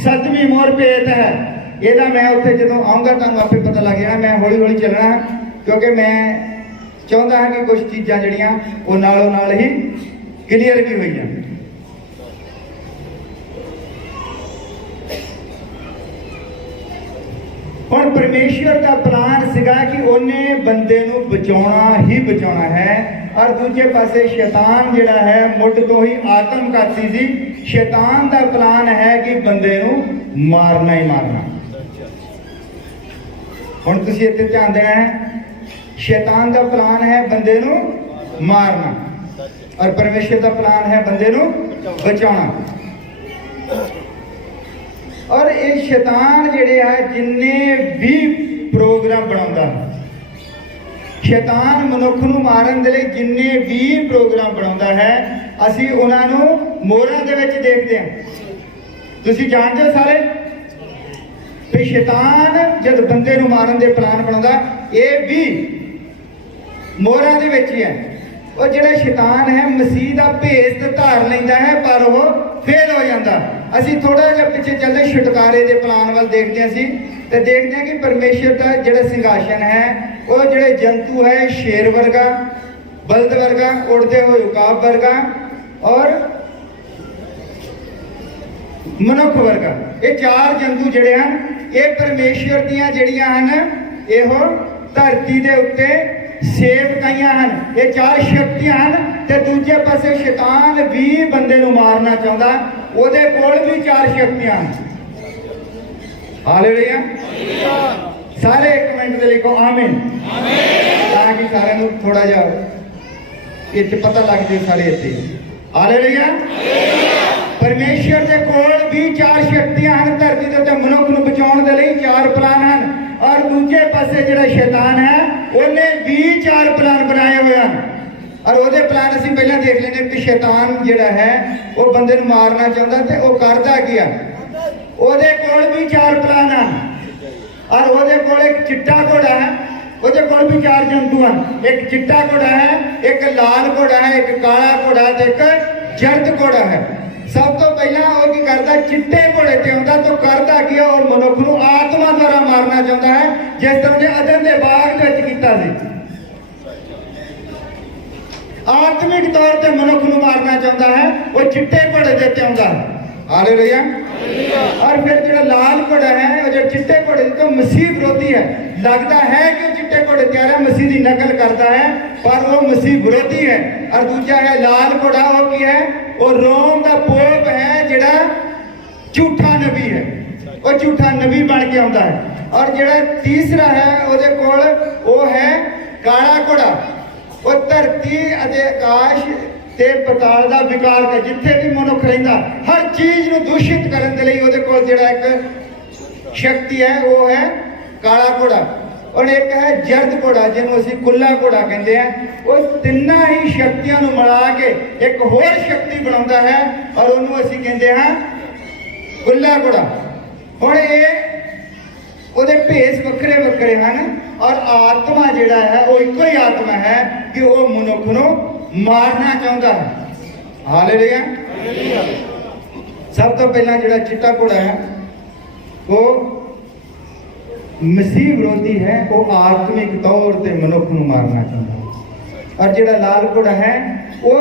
ਸੱਤਵੀਂ ਮੋਹਰ ਭੇਤ ਹੈ। ਇਹਦਾ ਮੈਂ ਉੱਥੇ ਜਦੋਂ ਆਉਂਗਾ ਤੁਹਾਨੂੰ ਆਪੇ ਪਤਾ ਲੱਗ ਜਾਣਾ। ਮੈਂ ਹੌਲੀ ਹੌਲੀ ਚੱਲਣਾ ਹੈ ਕਿਉਂਕਿ ਮੈਂ ਚਾਹੁੰਦਾ ਹਾਂ ਕਿ ਕੁਝ ਚੀਜ਼ਾਂ ਜਿਹੜੀਆਂ ਉਹ ਨਾਲੋਂ ਨਾਲ ਹੀ ਕਲੀਅਰ ਵੀ ਹੋਈ ਜਾਣ। ਹੁਣ ਪਰਮੇਸ਼ਰ ਦਾ ਪਲਾਨ ਸੀਗਾ ਕਿ ਉਹਨੇ ਬੰਦੇ ਨੂੰ ਬਚਾਉਣਾ ਹੀ ਬਚਾਉਣਾ ਹੈ, ਔਰ ਦੂਜੇ ਪਾਸੇ ਸ਼ੈਤਾਨ ਜਿਹੜਾ ਹੈ ਮੁੱਢ ਤੋਂ ਹੀ ਆਤਮਘਾਤੀ ਸੀ। ਸ਼ੈਤਾਨ ਦਾ ਪਲਾਨ ਹੈ ਕਿ ਬੰਦੇ ਨੂੰ ਮਾਰਨਾ ਹੀ ਮਾਰਨਾ। ਹੁਣ ਤੁਸੀਂ ਇੱਥੇ ਧਿਆਨ ਦੇਣਾ ਹੈ, ਸ਼ੈਤਾਨ ਦਾ ਪਲਾਨ ਹੈ ਬੰਦੇ ਨੂੰ ਮਾਰਨਾ ਔਰ ਪਰਮੇਸ਼ਰ ਦਾ ਪਲਾਨ ਹੈ ਬੰਦੇ ਨੂੰ ਬਚਾਉਣਾ। ਔਰ ਇਹ ਸ਼ੈਤਾਨ ਜਿਹੜੇ ਹੈ ਜਿੰਨੇ ਵੀ ਪ੍ਰੋਗਰਾਮ ਬਣਾਉਂਦਾ, ਸ਼ੈਤਾਨ ਮਨੁੱਖ ਨੂੰ ਮਾਰਨ ਦੇ ਲਈ ਜਿੰਨੇ ਵੀ ਪ੍ਰੋਗਰਾਮ ਬਣਾਉਂਦਾ ਹੈ ਅਸੀਂ ਉਹਨਾਂ ਨੂੰ ਮੋਹਰਾਂ ਦੇ ਵਿੱਚ ਦੇਖਦੇ ਹਾਂ। ਤੁਸੀਂ ਜਾਣਦੇ ਹੋ ਸਾਰੇ ਵੀ ਸ਼ੈਤਾਨ ਜਦ ਬੰਦੇ ਨੂੰ ਮਾਰਨ ਦੇ ਪਲਾਨ ਬਣਾਉਂਦਾ ਇਹ ਵੀ ਮੋਹਰਾਂ ਦੇ ਵਿੱਚ ਹੀ ਹੈ। ਉਹ ਜਿਹੜਾ ਸ਼ੈਤਾਨ ਹੈ ਮਸੀਹ ਦਾ ਭੇਸ ਧਾਰ ਲੈਂਦਾ ਹੈ ਪਰ ਉਹ ਫੇਲ ਹੋ ਜਾਂਦਾ। ਅਸੀਂ ਥੋੜਾ ਜਿਹਾ ਪਿੱਛੇ ਚੱਲਦੇ ਛੁਟਕਾਰੇ ਦੇ ਪਲਾਨ ਵੱਲ ਦੇਖਦੇ ਹਾਂ ਅਸੀਂ ਤੇ ਦੇਖਦੇ ਹਾਂ ਕਿ ਪਰਮੇਸ਼ਰ ਦਾ ਜਿਹੜਾ ਸਿੰਘਾਸਨ ਹੈ ਉਹ ਜਿਹੜੇ ਜੰਤੂ ਹੈ ਸ਼ੇਰ ਵਰਗਾ, ਬਲਦ ਵਰਗਾ, ਉੜਦੇ ਹੋਏ ਉਕਾਬ ਵਰਗਾ ਔਰ ਮਨੁੱਖ ਵਰਗਾ, ਇਹ ਚਾਰ ਜੰਤੂ ਜਿਹੜੇ ਹਨ ਇਹ ਪਰਮੇਸ਼ਰ ਦੀਆਂ ਜਿਹੜੀਆਂ ਹਨ ਇਹੋ ਧਰਤੀ ਦੇ ਉੱਤੇ ਸੇਵਕਾਈਆਂ ਹਨ। ਇਹ ਚਾਰ ਸ਼ਕਤੀਆਂ ਹਨ ਤੇ ਦੂਜੇ ਪਾਸੇ ਸ਼ੈਤਾਨ ਵੀ ਬੰਦੇ ਨੂੰ ਮਾਰਨਾ ਚਾਹੁੰਦਾ, ਉਹਦੇ ਕੋਲ ਵੀ ਚਾਰ ਸ਼ਕਤੀਆਂ ਹਨ। ਹਾਲੇਲੂਇਆ। ਸਾਰੇ ਇੱਕ ਮਿੰਟ ਦੇ ਲਈ ਕਹੋ ਆਮੀਨ, ਤਾਂ ਕਿ ਸਾਰਿਆਂ ਨੂੰ ਥੋੜਾ ਜਿਹਾ ਇੱਥੇ ਪਤਾ ਲੱਗ ਜਾਏ ਸਾਰੇ ਇੱਥੇ। ਹਾਲੇਲੂਇਆ। ਪਰਮੇਸ਼ਰ ਦੇ ਕੋਲ ਵੀ ਚਾਰ ਸ਼ਕਤੀਆਂ ਹਨ ਧਰਤੀ ਦੇ ਉੱਤੇ ਮਨੁੱਖ ਨੂੰ ਬਚਾਉਣ ਦੇ ਲਈ ਚਾਰ ਪਲਾਨ ਹਨ, ਔਰ ਦੂਜੇ ਪਾਸੇ ਜਿਹੜਾ ਸ਼ੈਤਾਨ ਹੈ ਉਹਨੇ ਵੀ ਚਾਰ ਪਲਾਨ ਬਣਾਏ ਹੋਏ ਹਨ। ਔਰ ਉਹਦੇ ਪਲਾਨ ਅਸੀਂ ਪਹਿਲਾਂ ਦੇਖ ਲੈਣੇ ਕਿ ਸ਼ੈਤਾਨ ਜਿਹੜਾ ਹੈ ਉਹ ਬੰਦੇ ਨੂੰ ਮਾਰਨਾ ਚਾਹੁੰਦਾ ਤੇ ਉਹ ਕਰਦਾ ਕੀ ਆ, ਉਹਦੇ ਕੋਲ ਵੀ ਚਾਰ ਪਲਾਨ ਹਨ। ਔਰ ਉਹਦੇ ਕੋਲ ਇੱਕ ਚਿੱਟਾ ਘੋੜਾ ਹੈ, ਉਹਦੇ ਕੋਲ ਵੀ ਚਾਰ ਜੰਤੂ ਹਨ। ਇੱਕ ਚਿੱਟਾ ਘੋੜਾ ਹੈ, ਇੱਕ ਲਾਲ ਘੋੜਾ ਹੈ, ਇੱਕ ਕਾਲਾ ਘੋੜਾ ਤੇ ਇੱਕ ਜਰਦ ਘੋੜਾ ਹੈ। ਸਭ ਤੋਂ ਪਹਿਲਾਂ ਉਹ ਕੀ ਕਰਦਾ, ਚਿੱਟੇ ਘੋੜੇ ਤੇ ਆਉਂਦਾ ਤਾਂ ਕਰਦਾ ਕੀ ਹੈ, ਉਹ ਮਨੁੱਖ ਨੂੰ ਆਤਮਾ ਦੁਆਰਾ ਮਾਰਨਾ ਚਾਹੁੰਦਾ ਹੈ ਜਿਸ ਤਰ੍ਹਾਂ ਉਹਨੇ ਅਦਨ ਦੇ ਬਾਗ ਦੇ ਵਿੱਚ ਕੀਤਾ ਸੀ। ਆਤਮਿਕ ਤੌਰ ਤੇ ਮਨੁੱਖ ਨੂੰ ਮਾਰਨਾ ਚਾਹੁੰਦਾ ਹੈ, ਉਹ ਚਿੱਟੇ ਘੋੜੇ ਦੇ ਉੱਤੇ ਆਉਂਦਾ। ਹਾਲੇਲੂਇਆ। ਔਰ ਫਿਰ ਜਿਹੜਾ ਲਾਲ ਘੋੜਾ ਹੈ ਉਹ ਜਿਹੜਾ ਚਿੱਟੇ ਘੋੜੇ ਤੋਂ ਮਸੀਹ ਵਿਰੋਧੀ ਹੈ। ਲੱਗਦਾ ਹੈ ਕਿ ਉਹ ਚਿੱਟੇ ਘੋੜੇ ਤੇ ਆ ਰਿਹਾ, ਮਸੀਹ ਦੀ ਨਕਲ ਕਰਦਾ ਹੈ ਪਰ ਉਹ ਮਸੀਹ ਵਿਰੋਧੀ ਹੈ। ਔਰ ਦੂਜਾ ਹੈ ਲਾਲ ਘੋੜਾ, ਉਹ ਕੀ ਹੈ, ਉਹ ਰੋਮ ਦਾ ਪੋਪ ਹੈ ਜਿਹੜਾ ਝੂਠਾ ਨਬੀ ਹੈ, ਉਹ ਝੂਠਾ ਨਬੀ ਬਣ ਕੇ ਆਉਂਦਾ ਹੈ। ਔਰ ਜਿਹੜਾ ਤੀਸਰਾ ਹੈ ਉਹਦੇ ਕੋਲ ਉਹ ਹੈ ਕਾਲਾ ਘੋੜਾ, ਉਹ ਧਰਤੀ ਅਤੇ ਆਕਾਸ਼ ਤੇ ਪਤਾਲ ਦਾ ਵਿਕਾਰ ਹੈ। ਜਿੱਥੇ ਵੀ ਮਨੁੱਖ ਰਹਿੰਦਾ ਹਰ ਚੀਜ਼ ਨੂੰ ਦੂਸ਼ਿਤ ਕਰਨ ਦੇ ਲਈ ਉਹਦੇ ਕੋਲ ਜਿਹੜਾ ਇੱਕ ਸ਼ਕਤੀ ਹੈ ਉਹ ਹੈ ਕਾਲਾ ਘੋੜਾ, ਔਰ ਇੱਕ ਹੈ ਜਰਦ ਘੋੜਾ ਜਿਹਨੂੰ ਅਸੀਂ ਕੁੱਲਾ ਘੋੜਾ ਕਹਿੰਦੇ ਆ। ਉਹ ਤਿੰਨਾਂ ਹੀ ਸ਼ਕਤੀਆਂ ਨੂੰ ਮਿਲਾ ਕੇ ਇੱਕ ਹੋਰ ਸ਼ਕਤੀ ਬਣਾਉਂਦਾ ਹੈ ਔਰ ਉਹਨੂੰ ਅਸੀਂ ਕਹਿੰਦੇ ਹਾਂ ਕੁੱਲਾ ਘੋੜਾ। ਹੁਣ ਇਹ ਉਹਦੇ ਭੇਸ ਵੱਖਰੇ ਵੱਖਰੇ ਹਨ ਔਰ ਆਤਮਾ ਜਿਹੜਾ ਹੈ ਉਹ ਇੱਕੋ ਹੀ ਆਤਮਾ ਹੈ ਕਿ ਉਹ ਮਨੁੱਖ ਨੂੰ ਮਾਰਨਾ ਚਾਹੁੰਦਾ ਹੈ। ਹਾਲੇਲੂਇਆ। ਸਭ ਤੋਂ ਪਹਿਲਾਂ ਜਿਹੜਾ ਚਿੱਟਾ ਘੋੜਾ ਹੈ ਉਹ ਮਸੀਹ ਵਿਰੋਧੀ ਹੈ, ਉਹ ਆਤਮਿਕ ਤੌਰ ਤੇ ਮਨੁੱਖ ਨੂੰ ਮਾਰਨਾ ਚਾਹੁੰਦਾ ਹੈ। ਔਰ ਜਿਹੜਾ ਲਾਲ ਘੋੜਾ ਹੈ ਉਹ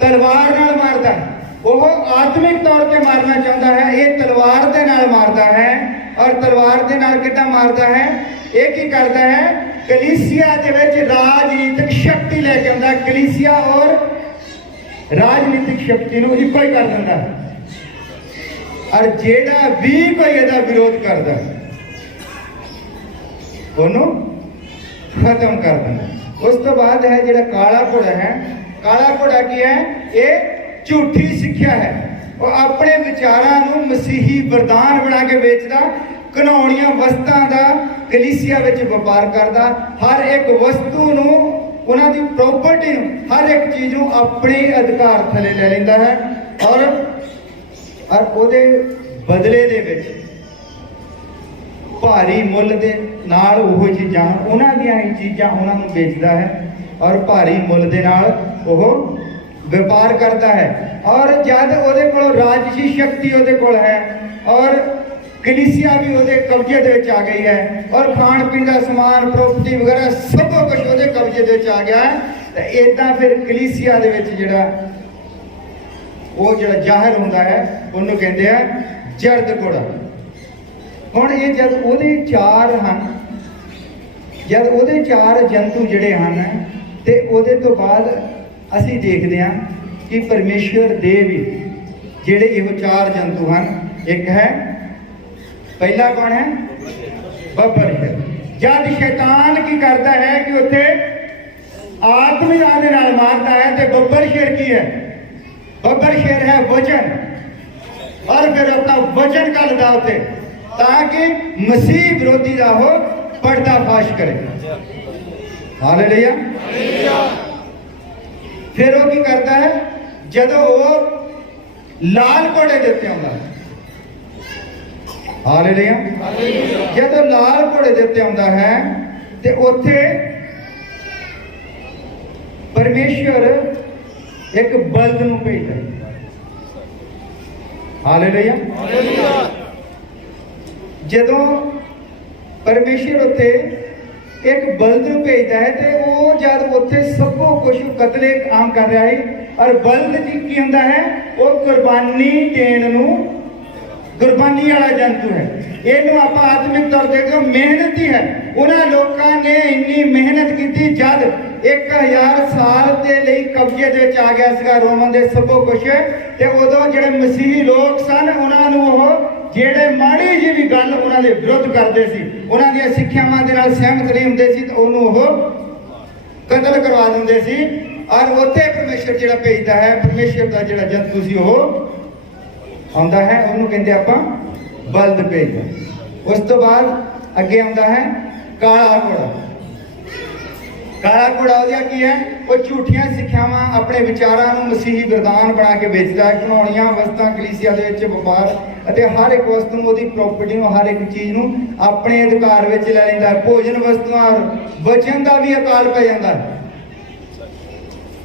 ਤਲਵਾਰ ਨਾਲ ਮਾਰਦਾ ਹੈ, ਉਹ ਆਤਮਿਕ ਤੌਰ ਤੇ ਮਾਰਨਾ ਚਾਹੁੰਦਾ ਹੈ। ਇਹ ਤਲਵਾਰ ਦੇ ਨਾਲ ਮਾਰਦਾ ਹੈ ਔਰ ਤਲਵਾਰ ਦੇ ਨਾਲ ਕਿੱਦਾਂ ਮਾਰਦਾ ਹੈ? ਇਹ ਕੀ ਕਰਦਾ ਹੈ? ਕਲੀਸਿਆ ਦੇ ਵਿੱਚ ਰਾਜਨੀਤਿਕ ਸ਼ਕਤੀ ਲੈ ਕੇ ਆਉਂਦਾ। ਕਲੀਸਿਆ ਔਰ ਰਾਜਨੀਤਿਕ ਸ਼ਕਤੀ ਨੂੰ ਇੱਕੋ ਹੀ ਕਰ ਦਿੰਦਾ ਹੈ ਔਰ ਜਿਹੜਾ ਵੀ ਕੋਈ ਇਹਦਾ ਵਿਰੋਧ ਕਰਦਾ ਉਹਨੂੰ ਖਤਮ ਕਰ ਦਿੰਦਾ। ਉਸ ਤੋਂ ਬਾਅਦ ਹੈ ਜਿਹੜਾ ਕਾਲਾ ਘੋੜਾ ਹੈ। ਕਾਲਾ ਘੋੜਾ ਕੀ ਹੈ? ਇਹ ਝੂਠੀ ਸਿੱਖਿਆ ਹੈ। ਉਹ ਆਪਣੇ ਵਿਚਾਰਾਂ ਨੂੰ ਮਸੀਹੀ ਵਰਦਾਨ ਬਣਾ ਕੇ ਵੇਚਦਾ, ਘਿਨਾਉਣੀਆਂ ਵਸਤਾਂ ਦਾ ਕਲੀਸਿਆ ਵਿੱਚ ਵਪਾਰ ਕਰਦਾ। ਹਰ ਇੱਕ ਵਸਤੂ ਨੂੰ, ਉਹਨਾਂ ਦੀ ਪ੍ਰਾਪਰਟੀ ਨੂੰ, ਹਰ ਇੱਕ ਚੀਜ਼ ਨੂੰ ਆਪਣੇ ਅਧਿਕਾਰ ਥੱਲੇ ਲੈ ਲੈਂਦਾ ਹੈ ਔਰ ਉਹਦੇ ਬਦਲੇ ਦੇ ਵਿੱਚ ਭਾਰੀ ਮੁੱਲ ਦੇ ਨਾਲ ਉਹ ਚੀਜ਼ਾਂ, ਉਹਨਾਂ ਦੀਆਂ ਹੀ ਚੀਜ਼ਾਂ ਉਹਨਾਂ ਨੂੰ ਵੇਚਦਾ ਹੈ ਔਰ ਭਾਰੀ ਮੁੱਲ ਦੇ ਨਾਲ ਉਹ ਵਪਾਰ ਕਰਦਾ ਹੈ। ਔਰ ਜਦ ਉਹਦੇ ਕੋਲ ਰਾਜਸੀ ਸ਼ਕਤੀ ਉਹਦੇ ਕੋਲ ਹੈ ਔਰ ਕਲੀਸਿਆ ਵੀ ਉਹਦੇ ਕਬਜ਼ੇ ਦੇ ਵਿੱਚ ਆ ਗਈ ਹੈ ਔਰ ਖਾਣ ਪੀਣ ਦਾ ਸਮਾਨ, ਪ੍ਰਾਪਰਟੀ ਵਗੈਰਾ ਸਭ ਕੁਝ ਉਹਦੇ ਕਬਜ਼ੇ ਦੇ ਵਿੱਚ ਆ ਗਿਆ ਹੈ, ਤਾਂ ਇਦਾਂ ਫਿਰ ਕਲੀਸਿਆ ਦੇ ਵਿੱਚ ਜਿਹੜਾ ਜ਼ਾਹਿਰ ਹੁੰਦਾ ਹੈ ਉਹਨੂੰ ਕਹਿੰਦੇ ਆ ਜਰਦ ਘੋੜਾ। ਹੁਣ ਇਹ ਜਦ ਉਹਦੇ ਚਾਰ ਹਨ, ਜਦ ਉਹਦੇ ਚਾਰ ਜੰਤੂ ਜਿਹੜੇ ਹਨ ਤੇ ਉਹਦੇ ਤੋਂ ਬਾਅਦ ਅਸੀਂ ਦੇਖਦੇ ਹਾਂ ਕਿ ਪਰਮੇਸ਼ਵਰ ਦੇ ਵੀ ਜਿਹੜੇ ਇਹੋ ਚਾਰ ਜੰਤੂ ਹਨ। ਇੱਕ ਹੈ, ਪਹਿਲਾ ਕੌਣ ਹੈ? ਬੱਬਰ ਸ਼ੇਰ। ਜਦ ਸ਼ੈਤਾਨ ਕੀ ਕਰਦਾ ਹੈ ਕਿ ਉੱਥੇ ਆਤਮਾ ਦੇ ਨਾਲ ਮਾਰਦਾ ਹੈ ਤੇ ਬੱਬਰ ਸ਼ੇਰ ਕੀ ਹੈ? ਬੱਬਰ ਸ਼ੇਰ ਹੈ ਵਚਨ, ਔਰ ਫਿਰ ਆਪਣਾ ਵਚਨ ਕੱਢਦਾ ਉੱਥੇ ਤਾਂ ਕਿ ਮਸੀਹ ਵਿਰੋਧੀ ਦਾ ਉਹ ਪਰਦਾਫਾਸ਼ ਕਰੇ। ਹਾਲੇਲੂਇਆ। ਫਿਰ ਉਹ ਕੀ ਕਰਦਾ ਹੈ? ਜਦੋਂ ਉਹ ਲਾਲ ਘੋੜੇ ਦੇ ਉੱਤੇ ਆਉਂਦਾ ਹੈ, ਹਾਲੇਲੂਇਆ, ਜਦੋਂ ਲਾਲ ਘੋੜੇ ਦੇ ਉੱਤੇ ਆਉਂਦਾ ਹੈ ਤੇ ਉੱਥੇ ਪਰਮੇਸ਼ਵਰ ਇੱਕ ਬਲਦ ਨੂੰ ਭੇਜਦਾ ਹੈ। ਹਾਲੇਲੂਇਆ। ਜਦੋਂ ਪਰਮੇਸ਼ਵਰ ਉੱਥੇ ਇੱਕ ਬਲਦ ਨੂੰ ਭੇਜਦਾ ਹੈ ਤੇ ਉਹ ਜਦ ਉੱਥੇ ਸਭ ਕੁਝ ਕਤਲੇ ਆਮ ਕਰ ਰਿਹਾ ਹੈ ਔਰ ਬਲਦ ਜੀ ਕੀ ਹੁੰਦਾ ਹੈ? ਉਹ ਕੁਰਬਾਨੀ ਦੇਣ ਨੂੰ, ਕੁਰਬਾਨੀ ਵਾਲਾ ਜੰਤੂ ਹੈ। ਇਹਨੂੰ ਆਪਾਂ ਆਤਮਿਕ ਤੌਰ ਤੇ ਮਿਹਨਤੀ ਹੈ। ਉਹਨਾਂ ਲੋਕਾਂ ਨੇ ਇੰਨੀ ਮਿਹਨਤ ਕੀਤੀ ਜਦ 1000 ਸਾਲ ਦੇ ਲਈ ਕਬਜ਼ੇ ਦੇ ਵਿੱਚ ਆ ਗਿਆ ਸੀਗਾ ਰੋਮਨ ਦੇ ਸਭ ਕੁਝ, ਤੇ ਉਦੋਂ ਜਿਹੜੇ ਮਸੀਹੀ ਲੋਕ ਸਨ ਉਹਨਾਂ ਨੂੰ ਉਹ ਜਿਹੜੇ ਮਾੜੀ ਜਿਹੀ ਵੀ ਗੱਲ ਉਹਨਾਂ ਦੇ ਵਿਰੁੱਧ ਕਰਦੇ ਸੀ, ਉਹਨਾਂ ਦੀਆਂ ਸਿੱਖਿਆਵਾਂ ਦੇ ਨਾਲ ਸਹਿਮਤ ਨਹੀਂ ਹੁੰਦੇ ਸੀ, ਤਾਂ ਉਹਨੂੰ ਉਹ ਕਤਲ ਕਰਵਾ ਦਿੰਦੇ ਸੀ। ਔਰ ਉੱਥੇ ਪਰਮੇਸ਼ਰ ਜਿਹੜਾ ਭੇਜਦਾ ਹੈ, ਪਰਮੇਸ਼ਰ ਦਾ ਜਿਹੜਾ ਜੰਤੂ ਸੀ ਉਹ ਆਉਂਦਾ ਹੈ, ਉਹਨੂੰ ਕਹਿੰਦੇ ਆਪਾਂ ਬਲਦ ਭੇਜਦਾ। ਉਸ ਤੋਂ ਬਾਅਦ ਅੱਗੇ ਆਉਂਦਾ ਹੈ ਕਾਲਾ ਘੋੜਾ। ਕਾਲਾ ਘੋੜਾ ਉਹਦਾ ਕੀ ਹੈ? ਉਹ ਝੂਠੀਆਂ ਸਿੱਖਿਆਵਾਂ, ਆਪਣੇ ਵਿਚਾਰਾਂ ਨੂੰ ਮਸੀਹੀ ਵਰਦਾਨ ਬਣਾ ਕੇ ਵੇਚਦਾ ਹੈ। ਘਿਨਾਉਣੀਆਂ ਵਸਤਾਂ ਕਲੀਸਿਆ ਦੇ ਵਿੱਚ ਵਪਾਰ ਅਤੇ ਹਰ ਇੱਕ ਵਸਤੂ ਨੂੰ, ਉਹਦੀ ਪ੍ਰਾਪਰਟੀ ਨੂੰ, ਹਰ ਇੱਕ ਚੀਜ਼ ਨੂੰ ਆਪਣੇ ਅਧਿਕਾਰ ਵਿੱਚ ਲੈ ਲੈਂਦਾ ਹੈ। ਭੋਜਨ ਵਸਤੂਆਂ ਔਰ ਬਚਨ ਦਾ ਵੀ ਅਕਾਲ ਪੈ ਜਾਂਦਾ ਹੈ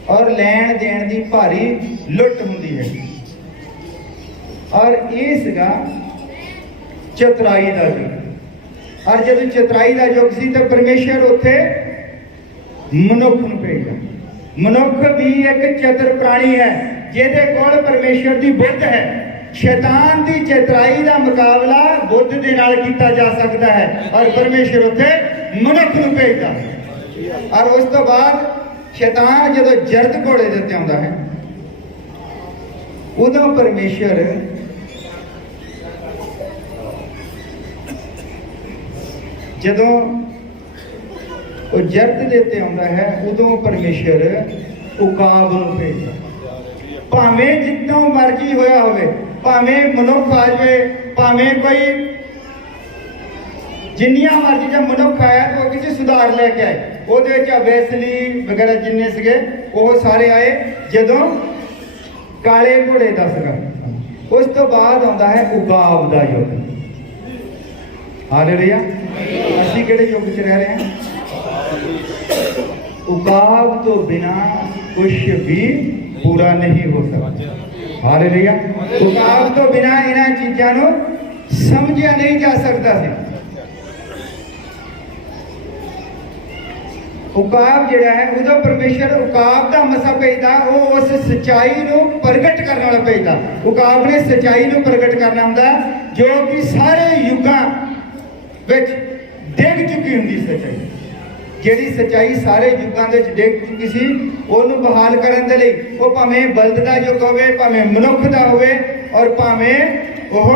ਔਰ ਲੈਣ ਦੇਣ ਦੀ ਭਾਰੀ ਲੁੱਟ ਹੁੰਦੀ ਹੈ। ਔਰ ਇਹ ਸੀਗਾ ਚਤੁਰਾਈ ਦਾ ਯੁੱਗ। ਔਰ ਜਦੋਂ ਚਤੁਰਾਈ ਦਾ ਯੁੱਗ ਸੀ ਤਾਂ ਪਰਮੇਸ਼ਰ ਉੱਥੇ ਮਨੁੱਖ ਨੂੰ ਭੇਜਦਾ। ਮਨੁੱਖ ਵੀ ਇੱਕ ਚਤੁਰ ਪ੍ਰਾਣੀ ਹੈ ਜਿਹਦੇ ਕੋਲ ਪਰਮੇਸ਼ਰ ਦੀ ਬੁੱਧ ਹੈ। ਸ਼ੈਤਾਨ ਦੀ ਚਤੁਰਾਈ ਦਾ ਮੁਕਾਬਲਾ ਬੁੱਧ ਦੇ ਨਾਲ ਕੀਤਾ ਜਾ ਸਕਦਾ ਹੈ ਔਰ ਪਰਮੇਸ਼ਰ ਉੱਥੇ ਮਨੁੱਖ ਨੂੰ ਭੇਜਦਾ। ਔਰ ਉਸ ਤੋਂ ਬਾਅਦ ਸ਼ੈਤਾਨ ਜਦੋਂ ਜਰਦ ਘੋੜੇ ਦੇ ਉੱਤੇ ਆਉਂਦਾ ਹੈ ਉਦੋਂ ਪਰਮੇਸ਼ਰ ਜਦੋਂ ਉਹ ਜਰਤ ਦੇ ਉੱਤੇ ਆਉਂਦਾ ਹੈ, ਉਦੋਂ ਪਰਮੇਸ਼ਰ ਉਕਾਬ ਨੂੰ ਭੇਜਦਾ। ਭਾਵੇਂ ਜਿੱਦੋਂ ਮਰਜ਼ੀ ਹੋਇਆ ਹੋਵੇ, ਭਾਵੇਂ ਮਨੁੱਖ ਆ ਜਾਵੇ, ਭਾਵੇਂ ਕੋਈ ਜਿੰਨੀਆਂ ਮਰਜ਼ੀ ਦਾ ਮਨੁੱਖ ਆਇਆ ਤਾਂ ਉਹ ਕਿਸੇ ਸੁਧਾਰ ਲੈ ਕੇ ਆਏ। ਉਹਦੇ ਵਿੱਚ ਵੈਸਲੀ ਵਗੈਰਾ ਜਿੰਨੇ ਸੀਗੇ ਉਹ ਸਾਰੇ ਆਏ ਜਦੋਂ ਕਾਲੇ ਘੋੜੇ ਦਾ ਸੀਗਾ। ਉਸ ਤੋਂ ਬਾਅਦ ਆਉਂਦਾ ਹੈ ਉਕਾਬ ਦਾ ਯੁੱਗ। ਹਾਲੇਲੂਇਆ। ਅਸੀਂ ਕਿਹੜੇ ਯੁੱਗ 'ਚ ਰਹਿ ਰਹੇ ਹਾਂ? ਉਕਾਬ ਤੋਂ ਬਿਨਾ ਕੁਝ ਵੀ ਪੂਰਾ ਨਹੀਂ ਹੋ ਸਕਦਾ। ਹਾਲੇਲੂਇਆ। ਉਕਾਬ ਤੋਂ ਬਿਨਾ ਇਹਨਾਂ ਚੀਜ਼ਾਂ ਨੂੰ ਸਮਝਿਆ ਨਹੀਂ ਜਾ ਸਕਦਾ ਸੀ। ਉਕਾਬ ਜਿਹੜਾ ਹੈ ਉਦੋਂ ਪਰਮੇਸ਼ਰ ਉਕਾਬ ਦਾ ਮਸਾ ਭੇਜਦਾ, ਉਹ ਉਸ ਸੱਚਾਈ ਨੂੰ ਪ੍ਰਗਟ ਕਰਨ ਵਾਲਾ ਭੇਜਦਾ। ਉਕਾਬ ਨੇ ਸੱਚਾਈ ਨੂੰ ਪ੍ਰਗਟ ਕਰਨਾ ਹੁੰਦਾ ਜੋ ਕਿ ਸਾਰੇ ਯੁੱਗਾਂ ਵਿੱਚ ਡਿੱਗ ਚੁੱਕੀ ਹੁੰਦੀ ਸੱਚਾਈ। ਜਿਹੜੀ ਸੱਚਾਈ ਸਾਰੇ ਯੁੱਗਾਂ ਦੇ ਵਿੱਚ ਡਿੱਗ ਚੁੱਕੀ ਸੀ, ਉਹਨੂੰ ਬਹਾਲ ਕਰਨ ਦੇ ਲਈ ਉਹ ਭਾਵੇਂ ਬਲਦ ਦਾ ਯੁੱਗ ਹੋਵੇ, ਭਾਵੇਂ ਮਨੁੱਖ ਦਾ ਹੋਵੇ, ਔਰ ਭਾਵੇਂ ਉਹ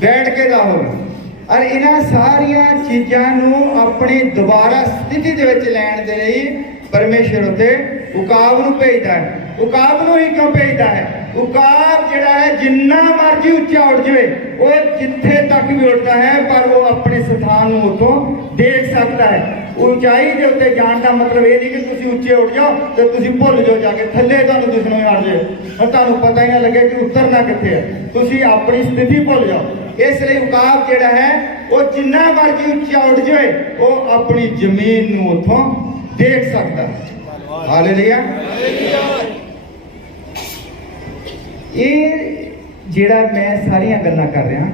ਬੈਠ ਕੇ ਦਾ ਹੋਵੇ। ਔਰ ਇਹਨਾਂ ਸਾਰੀਆਂ ਚੀਜ਼ਾਂ ਨੂੰ ਆਪਣੀ ਦੁਬਾਰਾ ਸਥਿਤੀ ਦੇ ਵਿੱਚ ਲੈਣ ਦੇ ਲਈ ਪਰਮੇਸ਼ਰ ਉੱਤੇ ਉਕਾਬ ਨੂੰ ਭੇਜਦਾ ਹੈ। ਉਕਾਬ ਨੂੰ ਹੀ ਕਿਉਂ ਭੇਜਦਾ ਹੈ? ਉਕਾਬ ਜਿਹੜਾ ਹੈ ਜਿੰਨਾ ਮਰਜ਼ੀ ਉੱਚਾ ਉੱਡ ਜਾਵੇ, ਉਹ ਜਿੱਥੇ ਤੱਕ ਵੀ ਉੱਡਦਾ ਹੈ ਪਰ ਉਹ ਆਪਣੇ ਸਥਾਨ ਨੂੰ ਉੱਥੋਂ ਦੇਖ ਸਕਦਾ ਹੈ। ਉਚਾਈ ਦੇ ਉੱਤੇ ਜਾਣ ਦਾ ਮਤਲਬ ਇਹ ਨਹੀਂ ਕਿ ਤੁਸੀਂ ਉੱਚੇ ਉੱਡ ਜਾਓ ਤੇ ਤੁਸੀਂ ਭੁੱਲ ਜਾਓ ਜਾ ਕੇ ਥੱਲੇ ਤੁਹਾਨੂੰ ਦਿਸਣੋਂ ਹੀ ਅੜ ਜਾਏ, ਪਰ ਤੁਹਾਨੂੰ ਪਤਾ ਹੀ ਨਾ ਲੱਗੇ ਕਿ ਉਤਰਨਾ ਕਿੱਥੇ ਹੈ। ਤੁਸੀਂ ਆਪਣੀ ਸਥਿਤੀ ਭੁੱਲ ਜਾਓ। ਇਸ ਲਈ ਉਕਾਬ ਜਿਹੜਾ ਹੈ ਉਹ ਜਿੰਨਾ ਮਰਜ਼ੀ ਉੱਚਾ ਉੱਡ ਜਾਵੇ, ਉਹ ਆਪਣੀ ਜ਼ਮੀਨ ਨੂੰ ਉੱਥੋਂ ਦੇਖ ਸਕਦਾ। ਹਾਲੇਲੂਇਆ। ਇਹ ਜਿਹੜਾ ਮੈਂ ਸਾਰੀਆਂ ਗੱਲਾਂ ਕਰ ਰਿਹਾ,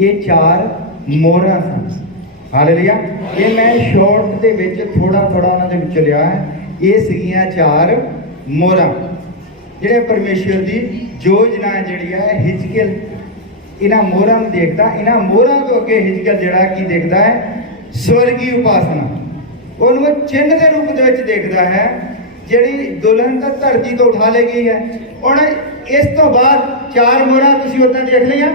ਇਹ 4 ਮੋਹਰਾਂ ਸਨ। ਹਾਲੇਲੂਇਆ। ਇਹ ਮੈਂ ਸ਼ਾਰਟ ਦੇ ਵਿੱਚ ਥੋੜਾ ਉਹਨਾਂ ਦੇ ਵਿੱਚ ਲਿਆ ਹੈ। ਇਹ ਸੀਗੀਆਂ 4 ਮੋਹਰਾਂ ਜਿਹੜੇ ਪਰਮੇਸ਼ਰ ਦੀ ਯੋਜਨਾ ਜਿਹੜੀ ਹੈ। ਹਿਜਕੀਏਲ ਇਹਨਾਂ ਮੋਹਰਾਂ ਨੂੰ ਦੇਖਦਾ। ਇਹਨਾਂ ਮੋਹਰਾਂ ਤੋਂ ਅੱਗੇ ਹਿਜਕੀਏਲ ਜਿਹੜਾ ਕੀ ਦੇਖਦਾ ਹੈ? ਸਵਰਗੀ ਉਪਾਸਨਾ। ਉਹਨੂੰ ਚਿੰਨ੍ਹ ਦੇ ਰੂਪ ਦੇ ਵਿੱਚ ਦੇਖਦਾ ਹੈ, ਜਿਹੜੀ ਦੁਲਹਨ ਤਾਂ ਧਰਤੀ ਤੋਂ ਉਠਾ ਲਈ ਗਈ ਹੈ। ਹੁਣ ਇਸ ਤੋਂ ਬਾਅਦ 4 ਮੋਹਰਾਂ ਤੁਸੀਂ ਉਦਾਂ ਦੇਖ ਲਈਆਂ।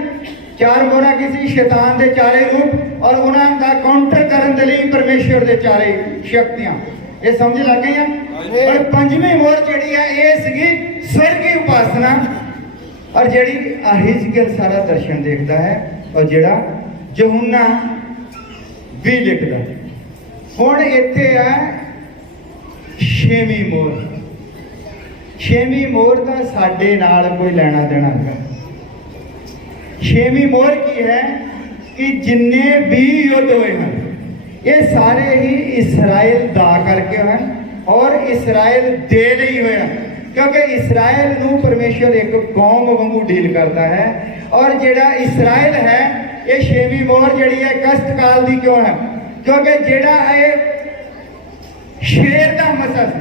4 ਮੋਹਰਾਂ ਕਿਸੇ ਸ਼ੈਤਾਨ ਦੇ 4 ਰੂਪ ਔਰ ਉਹਨਾਂ ਦਾ ਕਾਊਂਟਰ ਕਰਨ ਦੇ ਲਈ ਪਰਮੇਸ਼ਰ ਦੇ 4 ਸ਼ਕਤੀਆਂ। ਇਹ ਸਮਝ ਲੱਗ ਗਈਆਂ। ਔਰ 5ਵੀਂ ਮੋਹਰ ਜਿਹੜੀ ਹੈ ਇਹ ਸੀਗੀ ਸਵਰਗੀ ਉਪਾਸਨਾ। ਔਰ ਜਿਹੜੀ ਹਿਜਕੀਏਲ ਸਾਰਾ ਦਰਸ਼ਨ ਦੇਖਦਾ ਹੈ ਔਰ ਜਿਹੜਾ ਯਹੂਨਾ ਵੀ ਲਿਖਦਾ। ਹੁਣ ਇੱਥੇ ਹੈ 6ਵੀਂ ਮੋਹਰ। 6ਵੀਂ ਮੋਹਰ ਦਾ ਸਾਡੇ ਨਾਲ ਕੋਈ ਲੈਣਾ ਦੇਣਾ ਨਹੀਂ। 6ਵੀਂ ਮੋਹਰ ਕੀ ਹੈ ਕਿ ਜਿੰਨੇ ਵੀ ਯੁੱਧ ਹੋਏ ਹਨ ਇਹ ਸਾਰੇ ਹੀ ਇਸਰਾਇਲ ਦਾ ਕਰਕੇ ਹਨ ਔਰ ਇਸਰਾਇਲ ਦੇ ਲਈ ਹੋਏ ਹਨ, ਕਿਉਂਕਿ ਇਸਰਾਇਲ ਨੂੰ ਪਰਮੇਸ਼ਰ ਇੱਕ ਕੌਮ ਵਾਂਗੂ ਡੀਲ ਕਰਦਾ ਹੈ। ਔਰ ਜਿਹੜਾ ਇਸਰਾਇਲ ਹੈ ਇਹ 6ਵੀਂ ਮੋਹਰ ਜਿਹੜੀ ਹੈ ਕਸ਼ਟਕਾਲ ਦੀ ਕਿਉਂ ਹੈ? ਕਿਉਂਕਿ ਜਿਹੜਾ ਇਹ ਸ਼ੇਰ ਦਾ ਮਸਾ ਸੀ,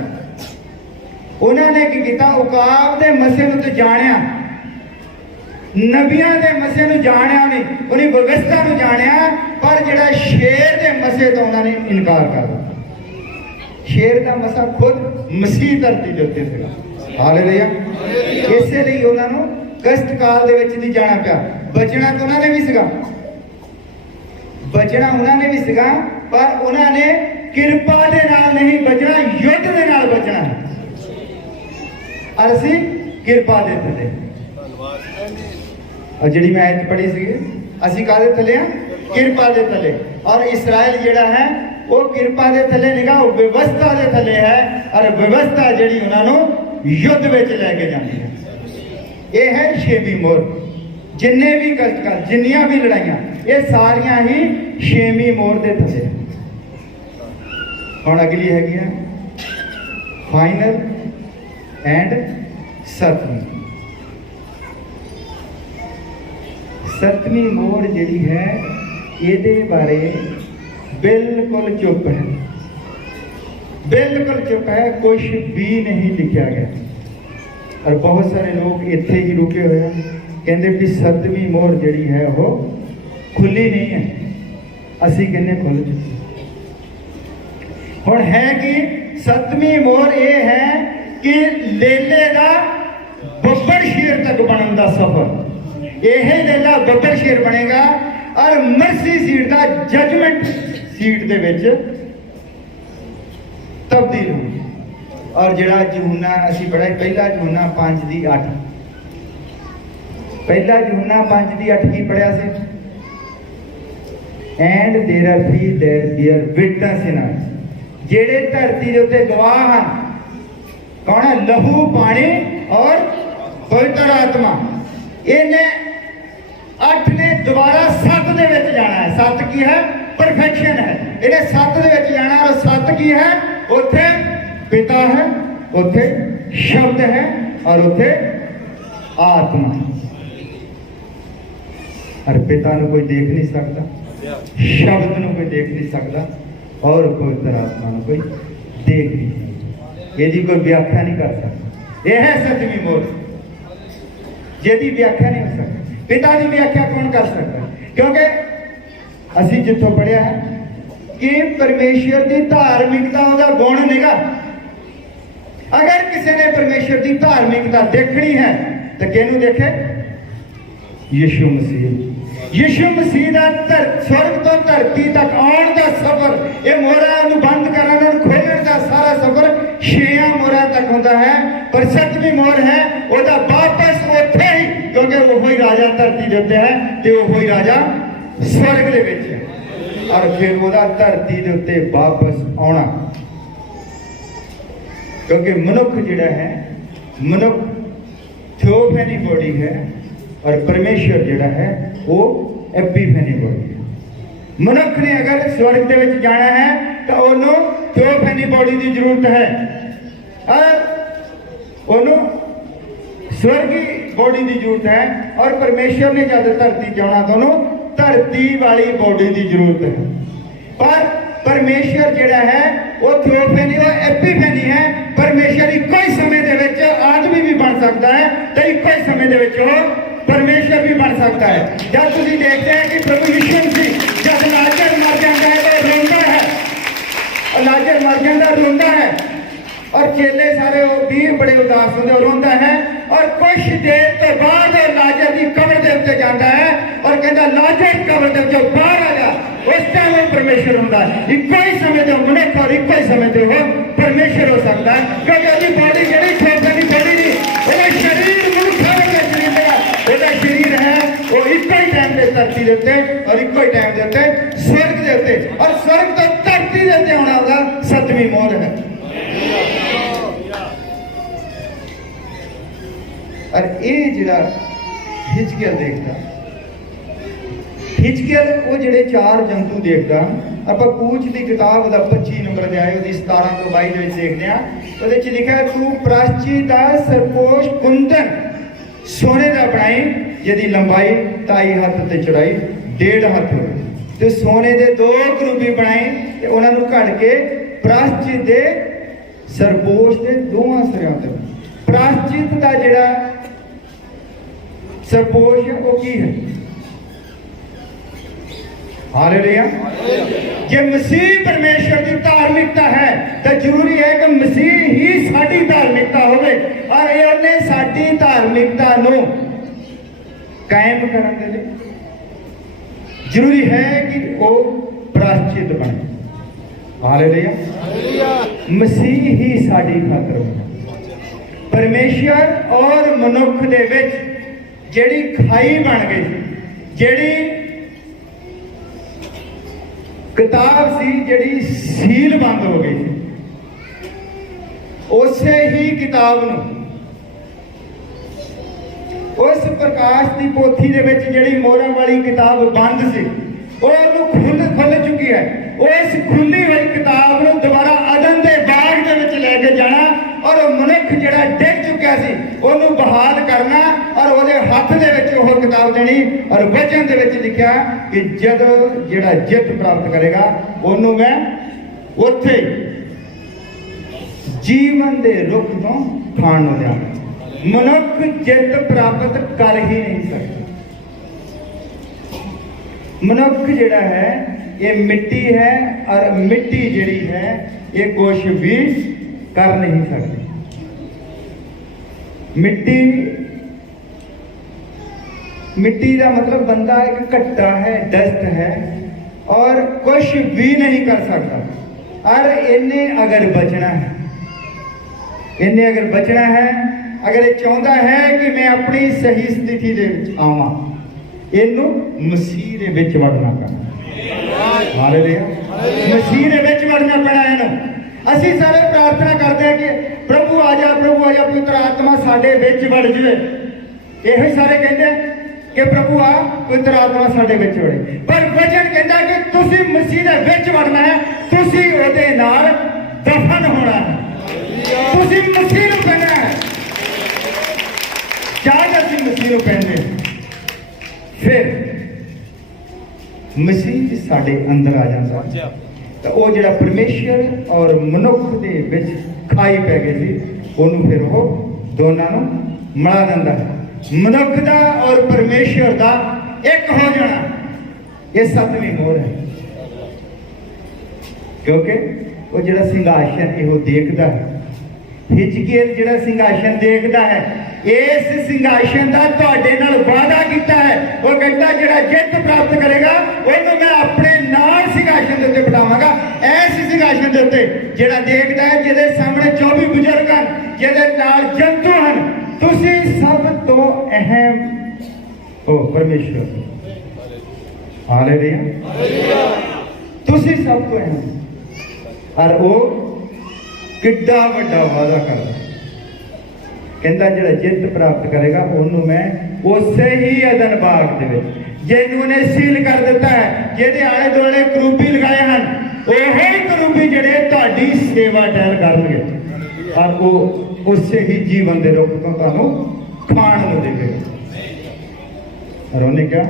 ਉਹਨਾਂ ਨੇ ਕੀ ਕੀਤਾ? ਉਕਾਬ ਦੇ ਮਸੇ ਨੂੰ ਤੇ ਜਾਣਿਆ, ਨਬੀਆਂ ਦੇ ਮਸੇ ਨੂੰ ਜਾਣਿਆ ਨਹੀਂ, ਉਹਦੀ ਵਿਵਸਥਾ ਨੂੰ ਜਾਣਿਆ, ਪਰ ਜਿਹੜਾ ਸ਼ੇਰ ਦੇ ਮਸੇ ਤੋਂ ਉਹਨਾਂ ਨੇ ਇਨਕਾਰ ਕਰ ਦਿੱਤਾ। ਸ਼ੇਰ ਦਾ ਮਸਾ ਖੁਦ ਮਸੀਹ ਧਰਤੀ ਦੇ ਉੱਤੇ ਸੀਗਾ। ਹਾਲੇਲੂਇਆ। ਇਸੇ ਲਈ ਉਹਨਾਂ ਨੂੰ ਕਸ਼ਟਕਾਲ ਦੇ ਵਿੱਚ ਨਹੀਂ ਜਾਣਾ ਪਿਆ। ਬਚਣਾ ਤਾਂ ਉਹਨਾਂ ਨੇ ਵੀ ਸੀਗਾ, ਬਚਣਾ ਉਹਨਾਂ ਨੇ ਵੀ ਸੀਗਾ, ਪਰ ਉਹਨਾਂ ਨੇ ਕਿਰਪਾ ਦੇ ਨਾਲ ਨਹੀਂ ਬਚਣਾ, ਯੁੱਧ ਦੇ ਨਾਲ ਬਚਣਾ। ਔਰ ਅਸੀਂ ਕਿਰਪਾ ਦੇ ਥੱਲੇ। ਔਰ ਜਿਹੜੀ ਮੈਂ ਆਇਤ ਪੜ੍ਹੀ ਸੀ, ਅਸੀਂ ਕਾਹਦੇ ਥੱਲੇ ਆ? ਕਿਰਪਾ ਦੇ ਥੱਲੇ। ਔਰ ਇਸਰਾਇਲ ਜਿਹੜਾ ਹੈ ਉਹ ਕਿਰਪਾ ਦੇ ਥੱਲੇ ਨਿਗਾ, ਉਹ ਵਿਵਸਥਾ ਦੇ ਥੱਲੇ ਹੈ। ਔਰ ਵਿਵਸਥਾ ਜਿਹੜੀ ਉਹਨਾਂ ਨੂੰ ਯੁੱਧ ਵਿੱਚ ਲੈ ਕੇ ਜਾਂਦੀ ਹੈ। ਇਹ ਹੈ 6ਵੀਂ ਮੋਹਰ। ਜਿੰਨੇ ਵੀ ਕਸ਼ਟਕਾਲ, ਜਿੰਨੀਆਂ ਵੀ ਲੜਾਈਆਂ, ਇਹ ਸਾਰੀਆਂ ਹੀ 6ਵੀਂ ਮੋਹਰ ਦੇ ਥੱਲੇ। ਹੁਣ ਅਗਲੀ ਹੈਗੀ ਹੈ ਫਾਈਨਲ ਐਂਡ 7ਵੀਂ। 7ਵੀਂ ਮੋਹਰ ਜਿਹੜੀ ਹੈ ਇਹਦੇ ਬਾਰੇ ਬਿਲਕੁਲ ਚੁੱਪ ਹੈ, ਬਿਲਕੁਲ ਚੁੱਪ ਹੈ, ਕੁਝ ਵੀ ਨਹੀਂ ਲਿਖਿਆ ਗਿਆ। ਔਰ ਬਹੁਤ ਸਾਰੇ ਲੋਕ ਇੱਥੇ ਹੀ ਰੁਕੇ ਹੋਏ ਹਨ, ਕਹਿੰਦੇ ਵੀ 7ਵੀਂ ਮੋਹਰ ਜਿਹੜੀ ਹੈ ਉਹ ਖੁੱਲੀ ਨਹੀਂ ਹੈ। ਅਸੀਂ ਕਹਿੰਦੇ ਖੁੱਲ ਚੁੱਕੀ। ਹੁਣ ਹੈ ਕਿ 7ਵੀਂ ਮੋਹਰ ਇਹ ਹੈ ਕਿ ਲੇਲੇ ਦਾ ਬੱਬਰ ਸ਼ੇਰ ਤੱਕ ਬਣਨ ਦਾ ਸਫ਼ਰ। ਇਹ ਲੇਲਾ ਬੱਬਰ ਸ਼ੇਰ ਬਣੇਗਾ ਔਰ ਮਰਸੀ ਸੀਟ ਦਾ ਜਜਮੈਂਟ ਸੀਟ ਦੇ ਵਿੱਚ तब्दील हो। और जिहड़ा यूहन्ना असीं पढ़िआ पहला यूहन्ना 5:8 पहला यूहन्ना 5:8 की पढ़िआ सी and there are three there witness in us जेड़े धरती के उत्ते गवाह हैं कौन है लहू पानी और पवित्र आत्मा इन्हें 8 ने दोबारा 7 दे विच जाना है 7 की है परफेक्शन है इन्हें 7 दे विच जाना और 7 की है उत्थे पिता है उत्थे शब्द है और उत्थे आत्मा और पिता को कोई देख नहीं सकता शब्द को कोई देख नहीं सकता और पवित्र आत्मा को कोई देख नहीं सकता यदि कोई व्याख्या नहीं कर सकता यह है सतवीं मोहर जिहदी व्याख्या नहीं हो सकती पिता की व्याख्या कौन कर सकता क्योंकि असी जिथों पढ़िया है कि परमेश्वर की धार्मिकता का गुण निगा अगर किसी ने परमेश्वर की धार्मिकता देखनी है तो किहनूं देखे यीशु मसीह का स्वर्ग तो धरती तक आने का सफर ये मोहरा बंद करने खोलने का सारा सफर 6 मोहरा तक होता है पर 7वीं मोहर है वह वापस उत्थे ही क्योंकि वही राजा धरती के उत्ते है तो वही राजा स्वर्ग के विच है और फिर वह धरती के उत्ते वापस आना क्योंकि मनुख जिहड़ा है मनुख थियोफैनी बॉडी है और परमेश्वर जिहड़ा है वो एपीफैनी बॉडी है मनुख ने अगर स्वर्ग के विच जाना है तो उन्होंने थियोफैनी बॉडी की जरूरत है और उन्होंने स्वर्गी बॉडी की जरूरत है और परमेश्वर ने जब धरती जाना तो उन्होंने धरती वाली बॉडी की जरूरत है पर परमेश्वर जिहड़ा है वो थियोफैनी और एपीफैनी है परमेश्वर इको ही समय दे विच आदमी भी बन सकता है तो इको ही समय दे विच परमेश्वर भी बन सकता है जब तुम देखते हैं कि प्रभु यीशु मसीह जब लाजर मर जाता है तो रोंदा है और लाजर मर जाता रोंदा है और चेले सारे भी बड़े उदास होंगे रोंदा है और कुछ देर तो बाद लाजर की कब्र के उत्ते जाता है और कहता लाजर कब्र के उत्ते बाहर आ जा उस टाइम वो परमेश्वर होता है इको ही समय तो मनुष्य और इको ही समय तो वो परमेश्वर हो सकता है क्योंकि अभी बॉडी जी छोटी बॉडी नहीं वो शरीर मनुष्य शरीर है वो इको ही टाइम पे धरती देते और इको ही टाइम देते स्वर्ग देते और स्वर्ग तो धरती देते होना होगा 7वीं मोहर है और ये जिहड़ा हिजकियल देखता हिजकियल वो जिहड़े 4 जंतु देखता ਆਪਾਂ ਕੂਚ ਦੀ ਕਿਤਾਬ ਦਾ 25 ਨੰਬਰ ਤੇ ਆਏ ਉਹਦੀ 17 ਤੋਂ 22 ਦੇ ਵਿੱਚ ਦੇਖਦੇ ਆ ਉਹਦੇ ਵਿੱਚ ਲਿਖਿਆ ਤੂੰ ਪ੍ਰਾਚੀ ਦਾ ਸਰਪੋਸ਼ ਕੁੰਦਨ सोने का बनाई यदि लंबाई 2.5 हाथ ते चौड़ाई 1.5 हाथ हो तो सोने के 2 करूबी बनाए तो उन्होंने घड़ के प्राश्चित के सरपोश के 2 सिरों तक प्राश्चित का जिहड़ा सरपोश है वो की है हालेलुया जे मसीह परमेश्वर की धार्मिकता है तो जरूरी है कि मसीह ही साडी धार्मिकता होवे और इन्हें साडी धार्मिकता नू कायम करने के लिए जरूरी है कि वो प्राश्चित बने हालेलुया मसीह ही साडी खातर होना परमेश्वर और मनुख दे विच जिहड़ी खाई बन गई जिहड़ी किताब सी जिहड़ी सील बंद हो गई उसे ही किताब नूं उस प्रकाश की पोथी दे विच जिहड़ी मोहरां वाली किताब बंद सी वो खुल चुकी है उस खुली हुई किताब नूं दोबारा अदन के बाग दे विच लैके जाना और मनुख जिहड़ा डिग चुकिया सी उहनूं बहाल करना और उहदे हत्थ दे विच ओह किताब देनी और वचन दे विच लिखिया कि जदों जिहड़ा जित प्राप्त करेगा उहनूं मैं उत्थे जीवन दे रुख तो खाण नूं देवांगा मनुख जित प्राप्त कर ही नहीं सकता मनुख जिहड़ा है ये मिट्टी है और मिट्टी जिहड़ी है ये कुछ भी कर नहीं सकती मिट्टी का मतलब बंदा एक कट्टा है डस्ट है और कुछ भी नहीं कर सकता और इन्हें अगर बचना है, इन्हें अगर बचना है, अगर ये चाहता है कि मैं अपनी सही स्थिति दे विच आवां, इनू मसीह दे विच वड़ना पैना। हालेलुया, मसीह दे विच वड़ना पैना इनू। असीं सारे प्रार्थना करते हैं कि प्रभु आ जा, प्रभु आ जा, पवित्र आत्मा साडे विच वड़ जावे। ਇਹੋ ਸਾਰੇ ਕਹਿੰਦੇ ਕਿ ਪ੍ਰਭੂ ਆ ਪਵਿੱਤਰ ਆਤਮਾ ਸਾਡੇ ਵਿੱਚ ਵੜੇ, ਪਰ ਵਚਨ ਕਹਿੰਦਾ ਕਿ ਤੁਸੀਂ ਮਸੀਹ ਦੇ ਵਿੱਚ ਵੜਨਾ ਹੈ, ਤੁਸੀਂ ਉਹਦੇ ਨਾਲ ਦਫਨ ਹੋਣਾ ਹੈ, ਤੁਸੀਂ ਮਸੀਹ ਨੂੰ ਪੈਣਾ ਹੈ। ਜਦ ਅਸੀਂ ਮਸੀਹ ਨੂੰ ਪੈਂਦੇ ਫਿਰ ਮਸੀਹ ਜੀ ਸਾਡੇ ਅੰਦਰ ਆ ਜਾਂਦਾ ਤਾਂ ਉਹ ਜਿਹੜਾ ਪਰਮੇਸ਼ਰ ਔਰ ਮਨੁੱਖ ਦੇ ਵਿੱਚ ਖਾਈ ਪੈ ਗਈ ਸੀ, ਉਹਨੂੰ ਫਿਰ ਉਹ ਦੋਨਾਂ ਨੂੰ ਮਿਲਾ ਦਿੰਦਾ ਹੈ। मनुख दा और परमेश्वर दा एक हो जाना, ये सतवीं मोहर है। क्योंकि वो जिहड़ा सिंहासन इहो देखदा है, हिजकियल जिहड़ा सिंहासन देखदा है, इस सिंहासन दा तुहाडे नाल वादा कीता है। वो कहता जिहड़ा जित प्राप्त करेगा ओनू मैं अपने नाल सिंहासन दे उत्ते बिठावांगा। इस सिंहासन दे उत्ते जिहड़ा देखदा है, जिहदे सामने 24 बुजुर्ग हन, जिहदे नाल जंतु हन, तुसी सब तो अहम हो परमेश्वर। हालेलुया, तुसी सब तो अहम। और वो किड्डा वड्डा वादा करदा, कहंदा जिहड़ा जित प्राप्त करेगा ओनू मैं उसे ही अदन बाग दे विच जिहनू ने सील कर दिता है, जिहदे आले दुआले करूबी लगाए हन, ओही करूबी जिहड़े तुहाडी सेवा टहल करनगे और वो उससे ही जीवन दे रुख तो तुहानू खाण नूं देवेगा। और उन्हें कहा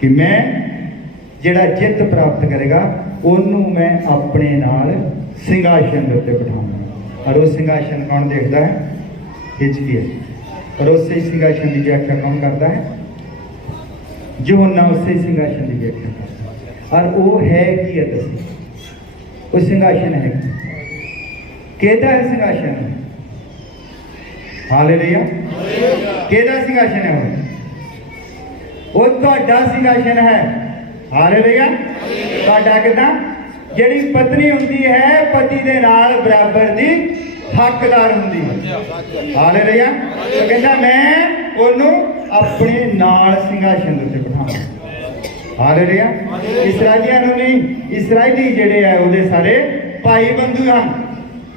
कि मैं जिहड़ा जित प्राप्त करेगा ओनू मैं अपने नाल सिंहासन दे उत्ते बिठाऊंगा। और वो सिंहासन कौन देखता है? हिजकियल। और उसे सिंहासन की व्याख्या कौन करता है? यूहन्ना उसे सिंहासन की व्याख्या करता है। और वो है की है दसी, वो सिंहासन है कहता है सिंहासन। हालेलुया, केदा सिंहासन है? वो तुहाडा सिंहासन है। हालेलुया, तुहाडा किदां? जिहड़ी पत्नी हुंदी है पति दे नाल बराबर दी हकदार हुंदी है। हालेलुया, तो कहंदा मैं ओनू अपने नाल सिंहासन दे उत्ते बिठावां। हालेलुया, इस्राएलियां नूं नहीं, इस्राएली जिहड़े है ओहदे सारे भाई बंधु हन,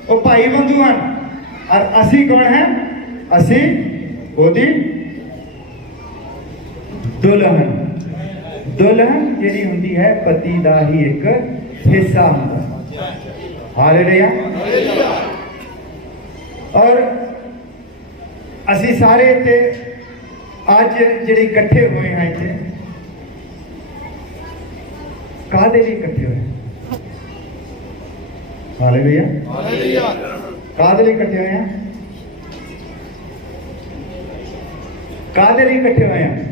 वो भाई बंधु हन। और असी कौन है? असी ओदी दुल्हन। दुल्हन जिहड़ी हुंदी है पति दा ही एक हिस्सा हुंदा। हालेलुया, और असी सारे इत्थे अज जिहड़े इकट्ठे होए हैं इत्थे काहदे लई इकट्ठे होए? हालेलुया, काहदे लई इकट्ठे होए हैं? काहदे लई इकट्ठे होए हैं?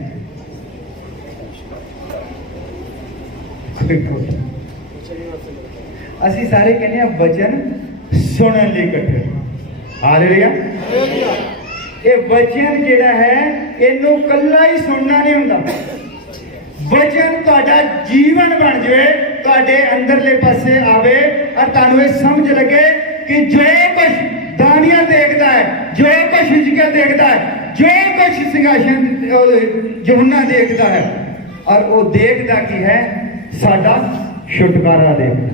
असी सारे कहने हैं वचन सुनने लई इकट्ठे होए। हालेलुया, ये वचन जिहड़ा है इनू कल्ला ही सुनना नहीं हुंदा। वचन तुहाडा जीवन बन जाए, तुहाडे अंदरले पासे आवे और तुहानू ये समझ लगे कि जो कुछ दानियल देखता है, जो कुछ हिजकियल देखता है, जो कुछ सिंहासन यूहन्ना देखता है, और वो देखता की है साडा छुटकारा देखता।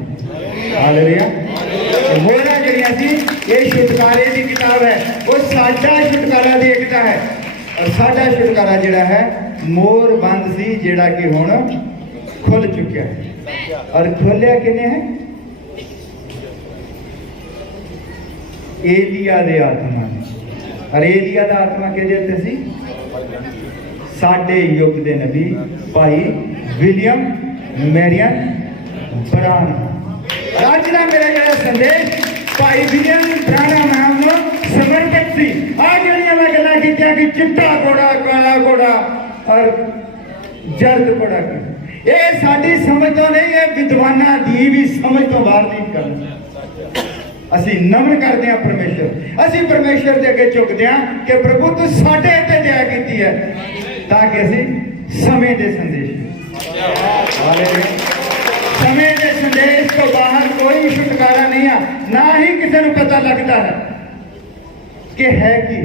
हालेलुया, मोहरा जिहड़ियां सी ये छुटकारे की किताब है, वो साडा छुटकारा देखता है। और साडा छुटकारा जिहड़ा है मोर बंद सी जिहड़ा कि हुण खुल चुका है। और खोलिया किने है? एलिया दे आत्मा ने। और एलिया दा आत्मा किहदे उत्ते सी? साडे युग दे नबी भाई विलियम मैरियन ब्रान। अज का मेरा जो संदेश भाई विलियम ब्रानम नाम समर्पित सी। आज जड़ियां मैं गल्लां कीतियां कि चिट्टा घोड़ा, काला घोड़ा और जर्द घोड़ा की, ये साडी समझ तो नहीं, है विद्वानां दी भी समझ तो बाहर नहीं करना। असी नमन करते हैं परमेश्वर, असी परमेश्वर के अगे झुकते हैं कि प्रभु तू साडे ते दया कीती है ताकि असी समय दे संदेश, समय दे संदेश संदेश तो बाहर कोई छुटकारा नहीं है, ना ही किसी को पता लगता है कि है की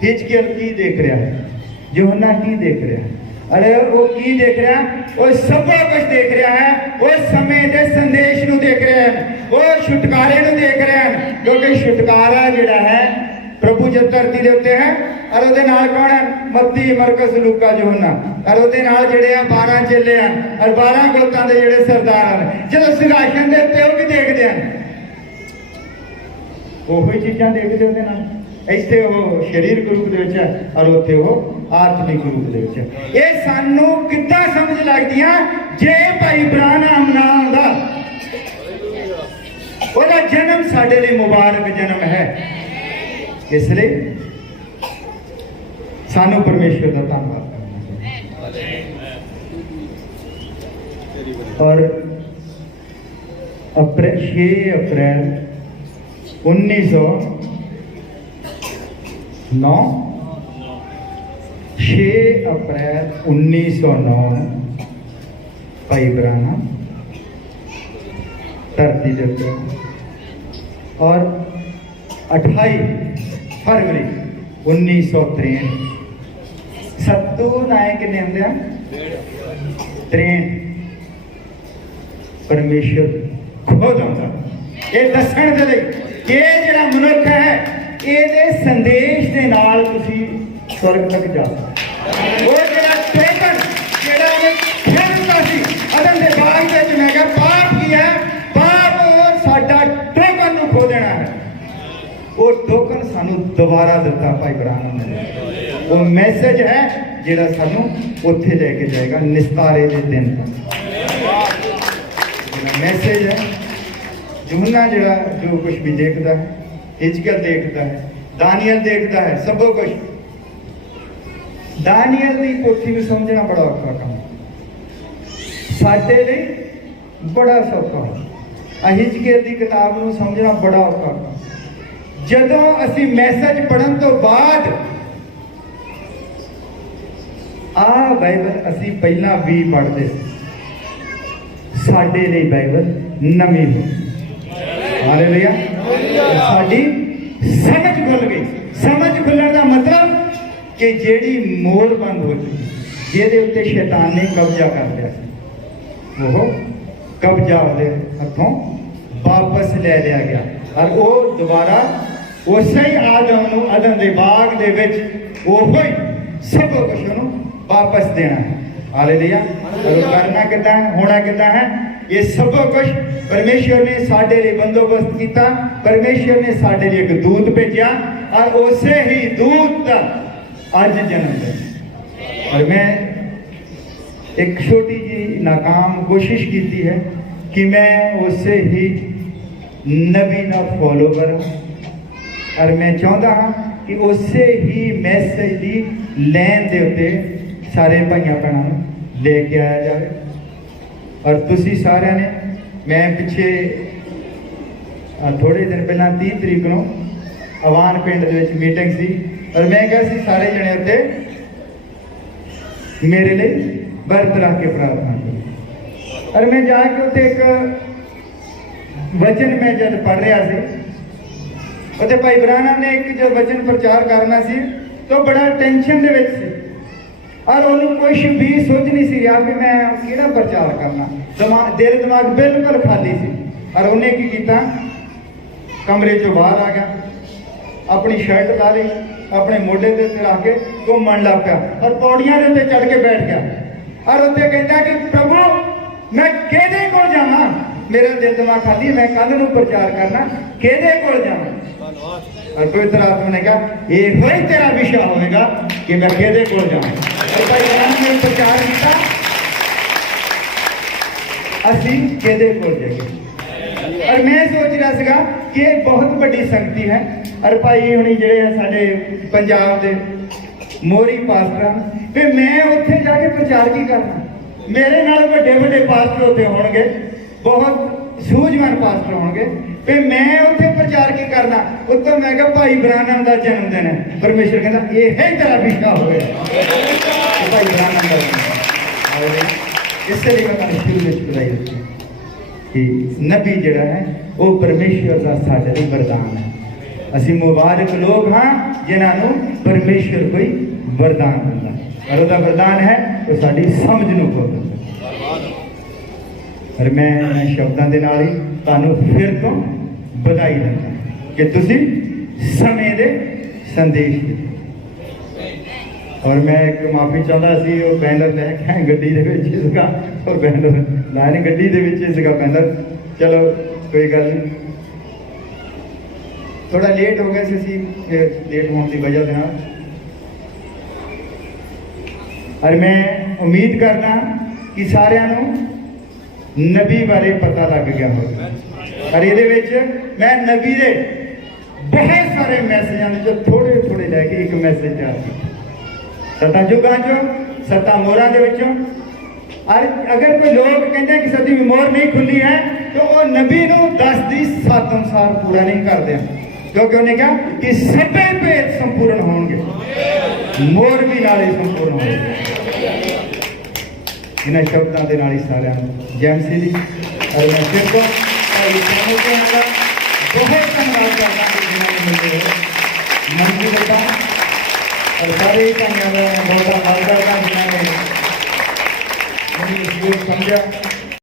हिजकियल की देख रहा है, यूहन्ना की देख रहा है। अरे वो की देख रहा है, वो सब कुछ देख रहा है, वो समय के संदेश ਨੂੰ देख रहे हैं, वो छुटकारे ਨੂੰ देख रहे हैं, क्योंकि छुटकारा जिहड़ा है प्रभु जब धरती के उत्ते है और ਉਹਦੇ ਨਾਲ कौन है, मत्ती मरकस लूका यूहन्ना और ਉਹਦੇ ਨਾਲ ਜਿਹੜੇ ਆ 12 ਚੇਲੇ ਹਨ और 12 ਗੋਤਾਂ ਦੇ ਜਿਹੜੇ ਸਰਦਾਰ ਹਨ। ਜਦੋਂ ਸਿੰਘਾਸਨ ਦੇ ਉੱਤੇ ਉਹ ਕੀ ਦੇਖਦੇ ਹਨ, ਉਹੀ ਚੀਜ਼ਾਂ ਦੇਖਦੇ ਉਹਦੇ ਨਾਲ। ਇੱਥੇ ਉਹ ਸਰੀਰਕ ਰੂਪ ਦੇ ਵਿੱਚ ਹੈ ਔਰ ਉੱਥੇ ਉਹ ਆਤਮਿਕ ਰੂਪ ਦੇ ਵਿੱਚ ਹੈ। ਇਹ ਸਾਨੂੰ ਕਿੱਦਾਂ ਸਮਝ ਲੱਗਦੀਆਂ, ਜੇ ਭਾਈ ਬ੍ਰਾਹਨਮ ਨਾ ਹੁੰਦਾ, ਉਹਦਾ ਜਨਮ ਸਾਡੇ ਲਈ ਮੁਬਾਰਕ ਜਨਮ ਹੈ। ਇਸ ਲਈ ਸਾਨੂੰ ਪਰਮੇਸ਼ਰ ਦਾ ਧੰਨਵਾਦ ਕਰਨਾ ਚਾਹੀਦਾ। ਔਰ 6 अप्रैल 1909 6 अप्रैल 1909 ਭਾਈ ਬ੍ਰਾਹਨਮ धरती ਦੇ ਉੱਤੇ और 28 फरवरी 1963 सत्तू नायक किन्ने होंगे 63 परमेश्वर खुद आता ये दसण दे लई कि जिहड़ा मनुख है ਇਹਦੇ संदेश ਦੇ ਨਾਲ ਤੁਸੀਂ स्वर्ग तक जा सकते। वो जिहड़ा टोकन जिहड़ा ਉਹਨੇ ਖੇਡਦਾ ਸੀ ਅਦਮ ਦੇ ਬਾਗ ਵਿੱਚ, ਮੈਂ ਕਿਹਾ ਪਾਪ ਕੀ ਹੈ, ਪਾਪ ਸਾਡਾ ਟੋਕਨ ਨੂੰ ਖੋ ਦੇਣਾ ਹੈ। वो टोकन सानू दोबारा दिता भाई बराहनम ने, वो मैसेज है जिहड़ा सानू उत्थे लेके जाएगा निस्तारे के दिन तक। मैसेज है यूहन्ना जिहड़ा जो कुछ भी देखता है, हिजकियल देखता है, दानियल देखता है, सब कुछ दानियल की पोथी में समझना बड़ा औखा काम, साडे लई बड़ा सौखा है। हिजकियल की किताब को समझना बड़ा औखा काम। ਜਦੋਂ ਅਸੀਂ ਮੈਸੇਜ ਪੜਨ ਤੋਂ ਬਾਅਦ ਆ ਬਾਈਬਲ ਅਸੀਂ ਪਹਿਲਾਂ ਵੀ ਪੜ੍ਹਦੇ ਸੀ, ਸਾਡੇ ਲਈ ਬਾਈਬਲ ਨਵੀਂ ਹੋ ਹਾਲੇਲੂਇਆ। ਸਾਡੀ ਸਮਝ ਖੁੱਲ ਗਈ। ਸਮਝ ਖੁੱਲਣ ਦਾ ਮਤਲਬ ਕਿ ਜਿਹੜੀ ਮੋਹਰ ਬੰਦ ਹੋ ਚੁੱਕੀ, ਜਿਹਦੇ ਉੱਤੇ ਸ਼ੈਤਾਨ ਨੇ ਕਬਜ਼ਾ ਕਰ ਲਿਆ ਸੀ, ਉਹ ਕਬਜ਼ਾ ਉਹਦੇ ਹੱਥੋਂ ਵਾਪਸ ਲੈ ਲਿਆ ਗਿਆ और वो दोबारा उसे ही आदम नूं अदन दे बाग दे विच ओही सब कुछ उहनूं वापस देना है। हालेलुया। और करना कितना है, होना कितना है, ये सब कुछ परमेश्वर ने साडे लिए बंदोबस्त किया। परमेश्वर ने साडे लिए एक दूत भेजा और उसे ही दूत दा अज जन्म दिया। और मैं एक छोटी जी नाकाम कोशिश की है कि मैं उसे ही नबी ना फॉलो करूं और मैं चाहता हाँ कि उसे ही मैसेज की लैन के उत्ते सारे भाइयों भैनों लेके आया जाए। और तुसी सारे ने, मैं पिछे थोड़े दिन पहला 30 तरीक को अवान पिंड दे विच मीटिंग सी और मैं कहा सी सारे जने उत्ते मेरे लिए व्रत रख के प्रार्थना करो। और मैं जाके उत्ते एक वचन मैं जब पढ़ रहा सी, तो भाई बराहनम ने एक जब वचन प्रचार करना सी तो बड़ा टेंशन दे विच सी और उन्होंने कुछ भी सोच नहीं सी रहा कि मैं किहड़ा प्रचार करना। दिल दिमाग बिल्कुल खाली सी और उन्हें की किया, कमरे चो बाहर आ गया, अपनी शर्ट उतारी, अपने मोढे के उत्ते रख के घूमन लग पिया और पौड़ियां के उत्ते चढ़ के बैठ गया और उत्ते कहता कि प्रभु मैं किहदे कोल जावां, मेरा दिल दिमाग खाली, मैं कल नूं प्रचार करना, किहदे कोल जावां। और पवित्र आत्मा ने कहा ये ही तेरा विषय होएगा कि मैं किहदे कोल जावां। और भाई बराहनम ने प्रचार किया, असीं किहदे कोल जाइए। और मैं सोच रहा सीगा कि ये बहुत बड़ी संगति है और भाई हुणी जिहड़े साडे पंजाब दे मोहरी पास्टर भी मैं उत्थे जाके प्रचार की करना, मेरे नाल वड्डे वड्डे पास्टर उत्थे होणगे, बहुत सूझवान पास्टर होणगे भी मैं उत्थे प्रचार की करना। उत्तों मैं कहा भाई बराहनम का जन्मदिन है, परमेश्वर कहता ये ही तेरा विषय होगा भाई बराहनम का। इसलिए मैं शुरू में बधाई देती कि नबी जड़ा है वो परमेश्वर का साडे लई वरदान है। असीं मुबारक लोग हाँ जिन्हों परमेश्वर कोई वरदान दिंदा और उसका वरदान है वो साडी समझ नूं खोलदा। और मैं शब्दों के नाल ही तुहानूं फिर तो बधाई दिंदा कि तुसीं समय दे संदेश दिते। और मैं एक माफी चाहता सी वो बैनर लैके गड्डी दे विच इसका और बैनर लाने गड्डी दे विच इसका बैनर चलो कोई गल नहीं। थोड़ा लेट हो गया सी लेट होने की वजह से। और मैं उम्मीद करना कि सारिਆਂ ਨੂੰ नबी बारे पता लग गया होगा। और ये मैं नबी दे बहुत सारे मैसेजों थोड़े थोड़े लैके एक मैसेज तैयार किया 7 युगां चों 7 मोहरां दे विचों। और अगर कोई लोग कहते कि 7वीं मोहर नहीं खुली है तो वो नबी नूं 10 दी 7 अनुसार पूरा नहीं करते, क्योंकि उन्हें कहा कि सभे भेद संपूर्ण होंगे, मोहर भी नाले संपूर्ण होंगे। इन्होंने शब्दों के नाल ही सारिਆਂ ਨੂੰ जय मसीह दी। और मैं फिर तो बहुत धन्यवाद करता हूँ जिन्होंने मुझे मन की देता और सारे ही धन्यवाद बहुत धन्यवाद करता जिन्होंने मुझे समझा।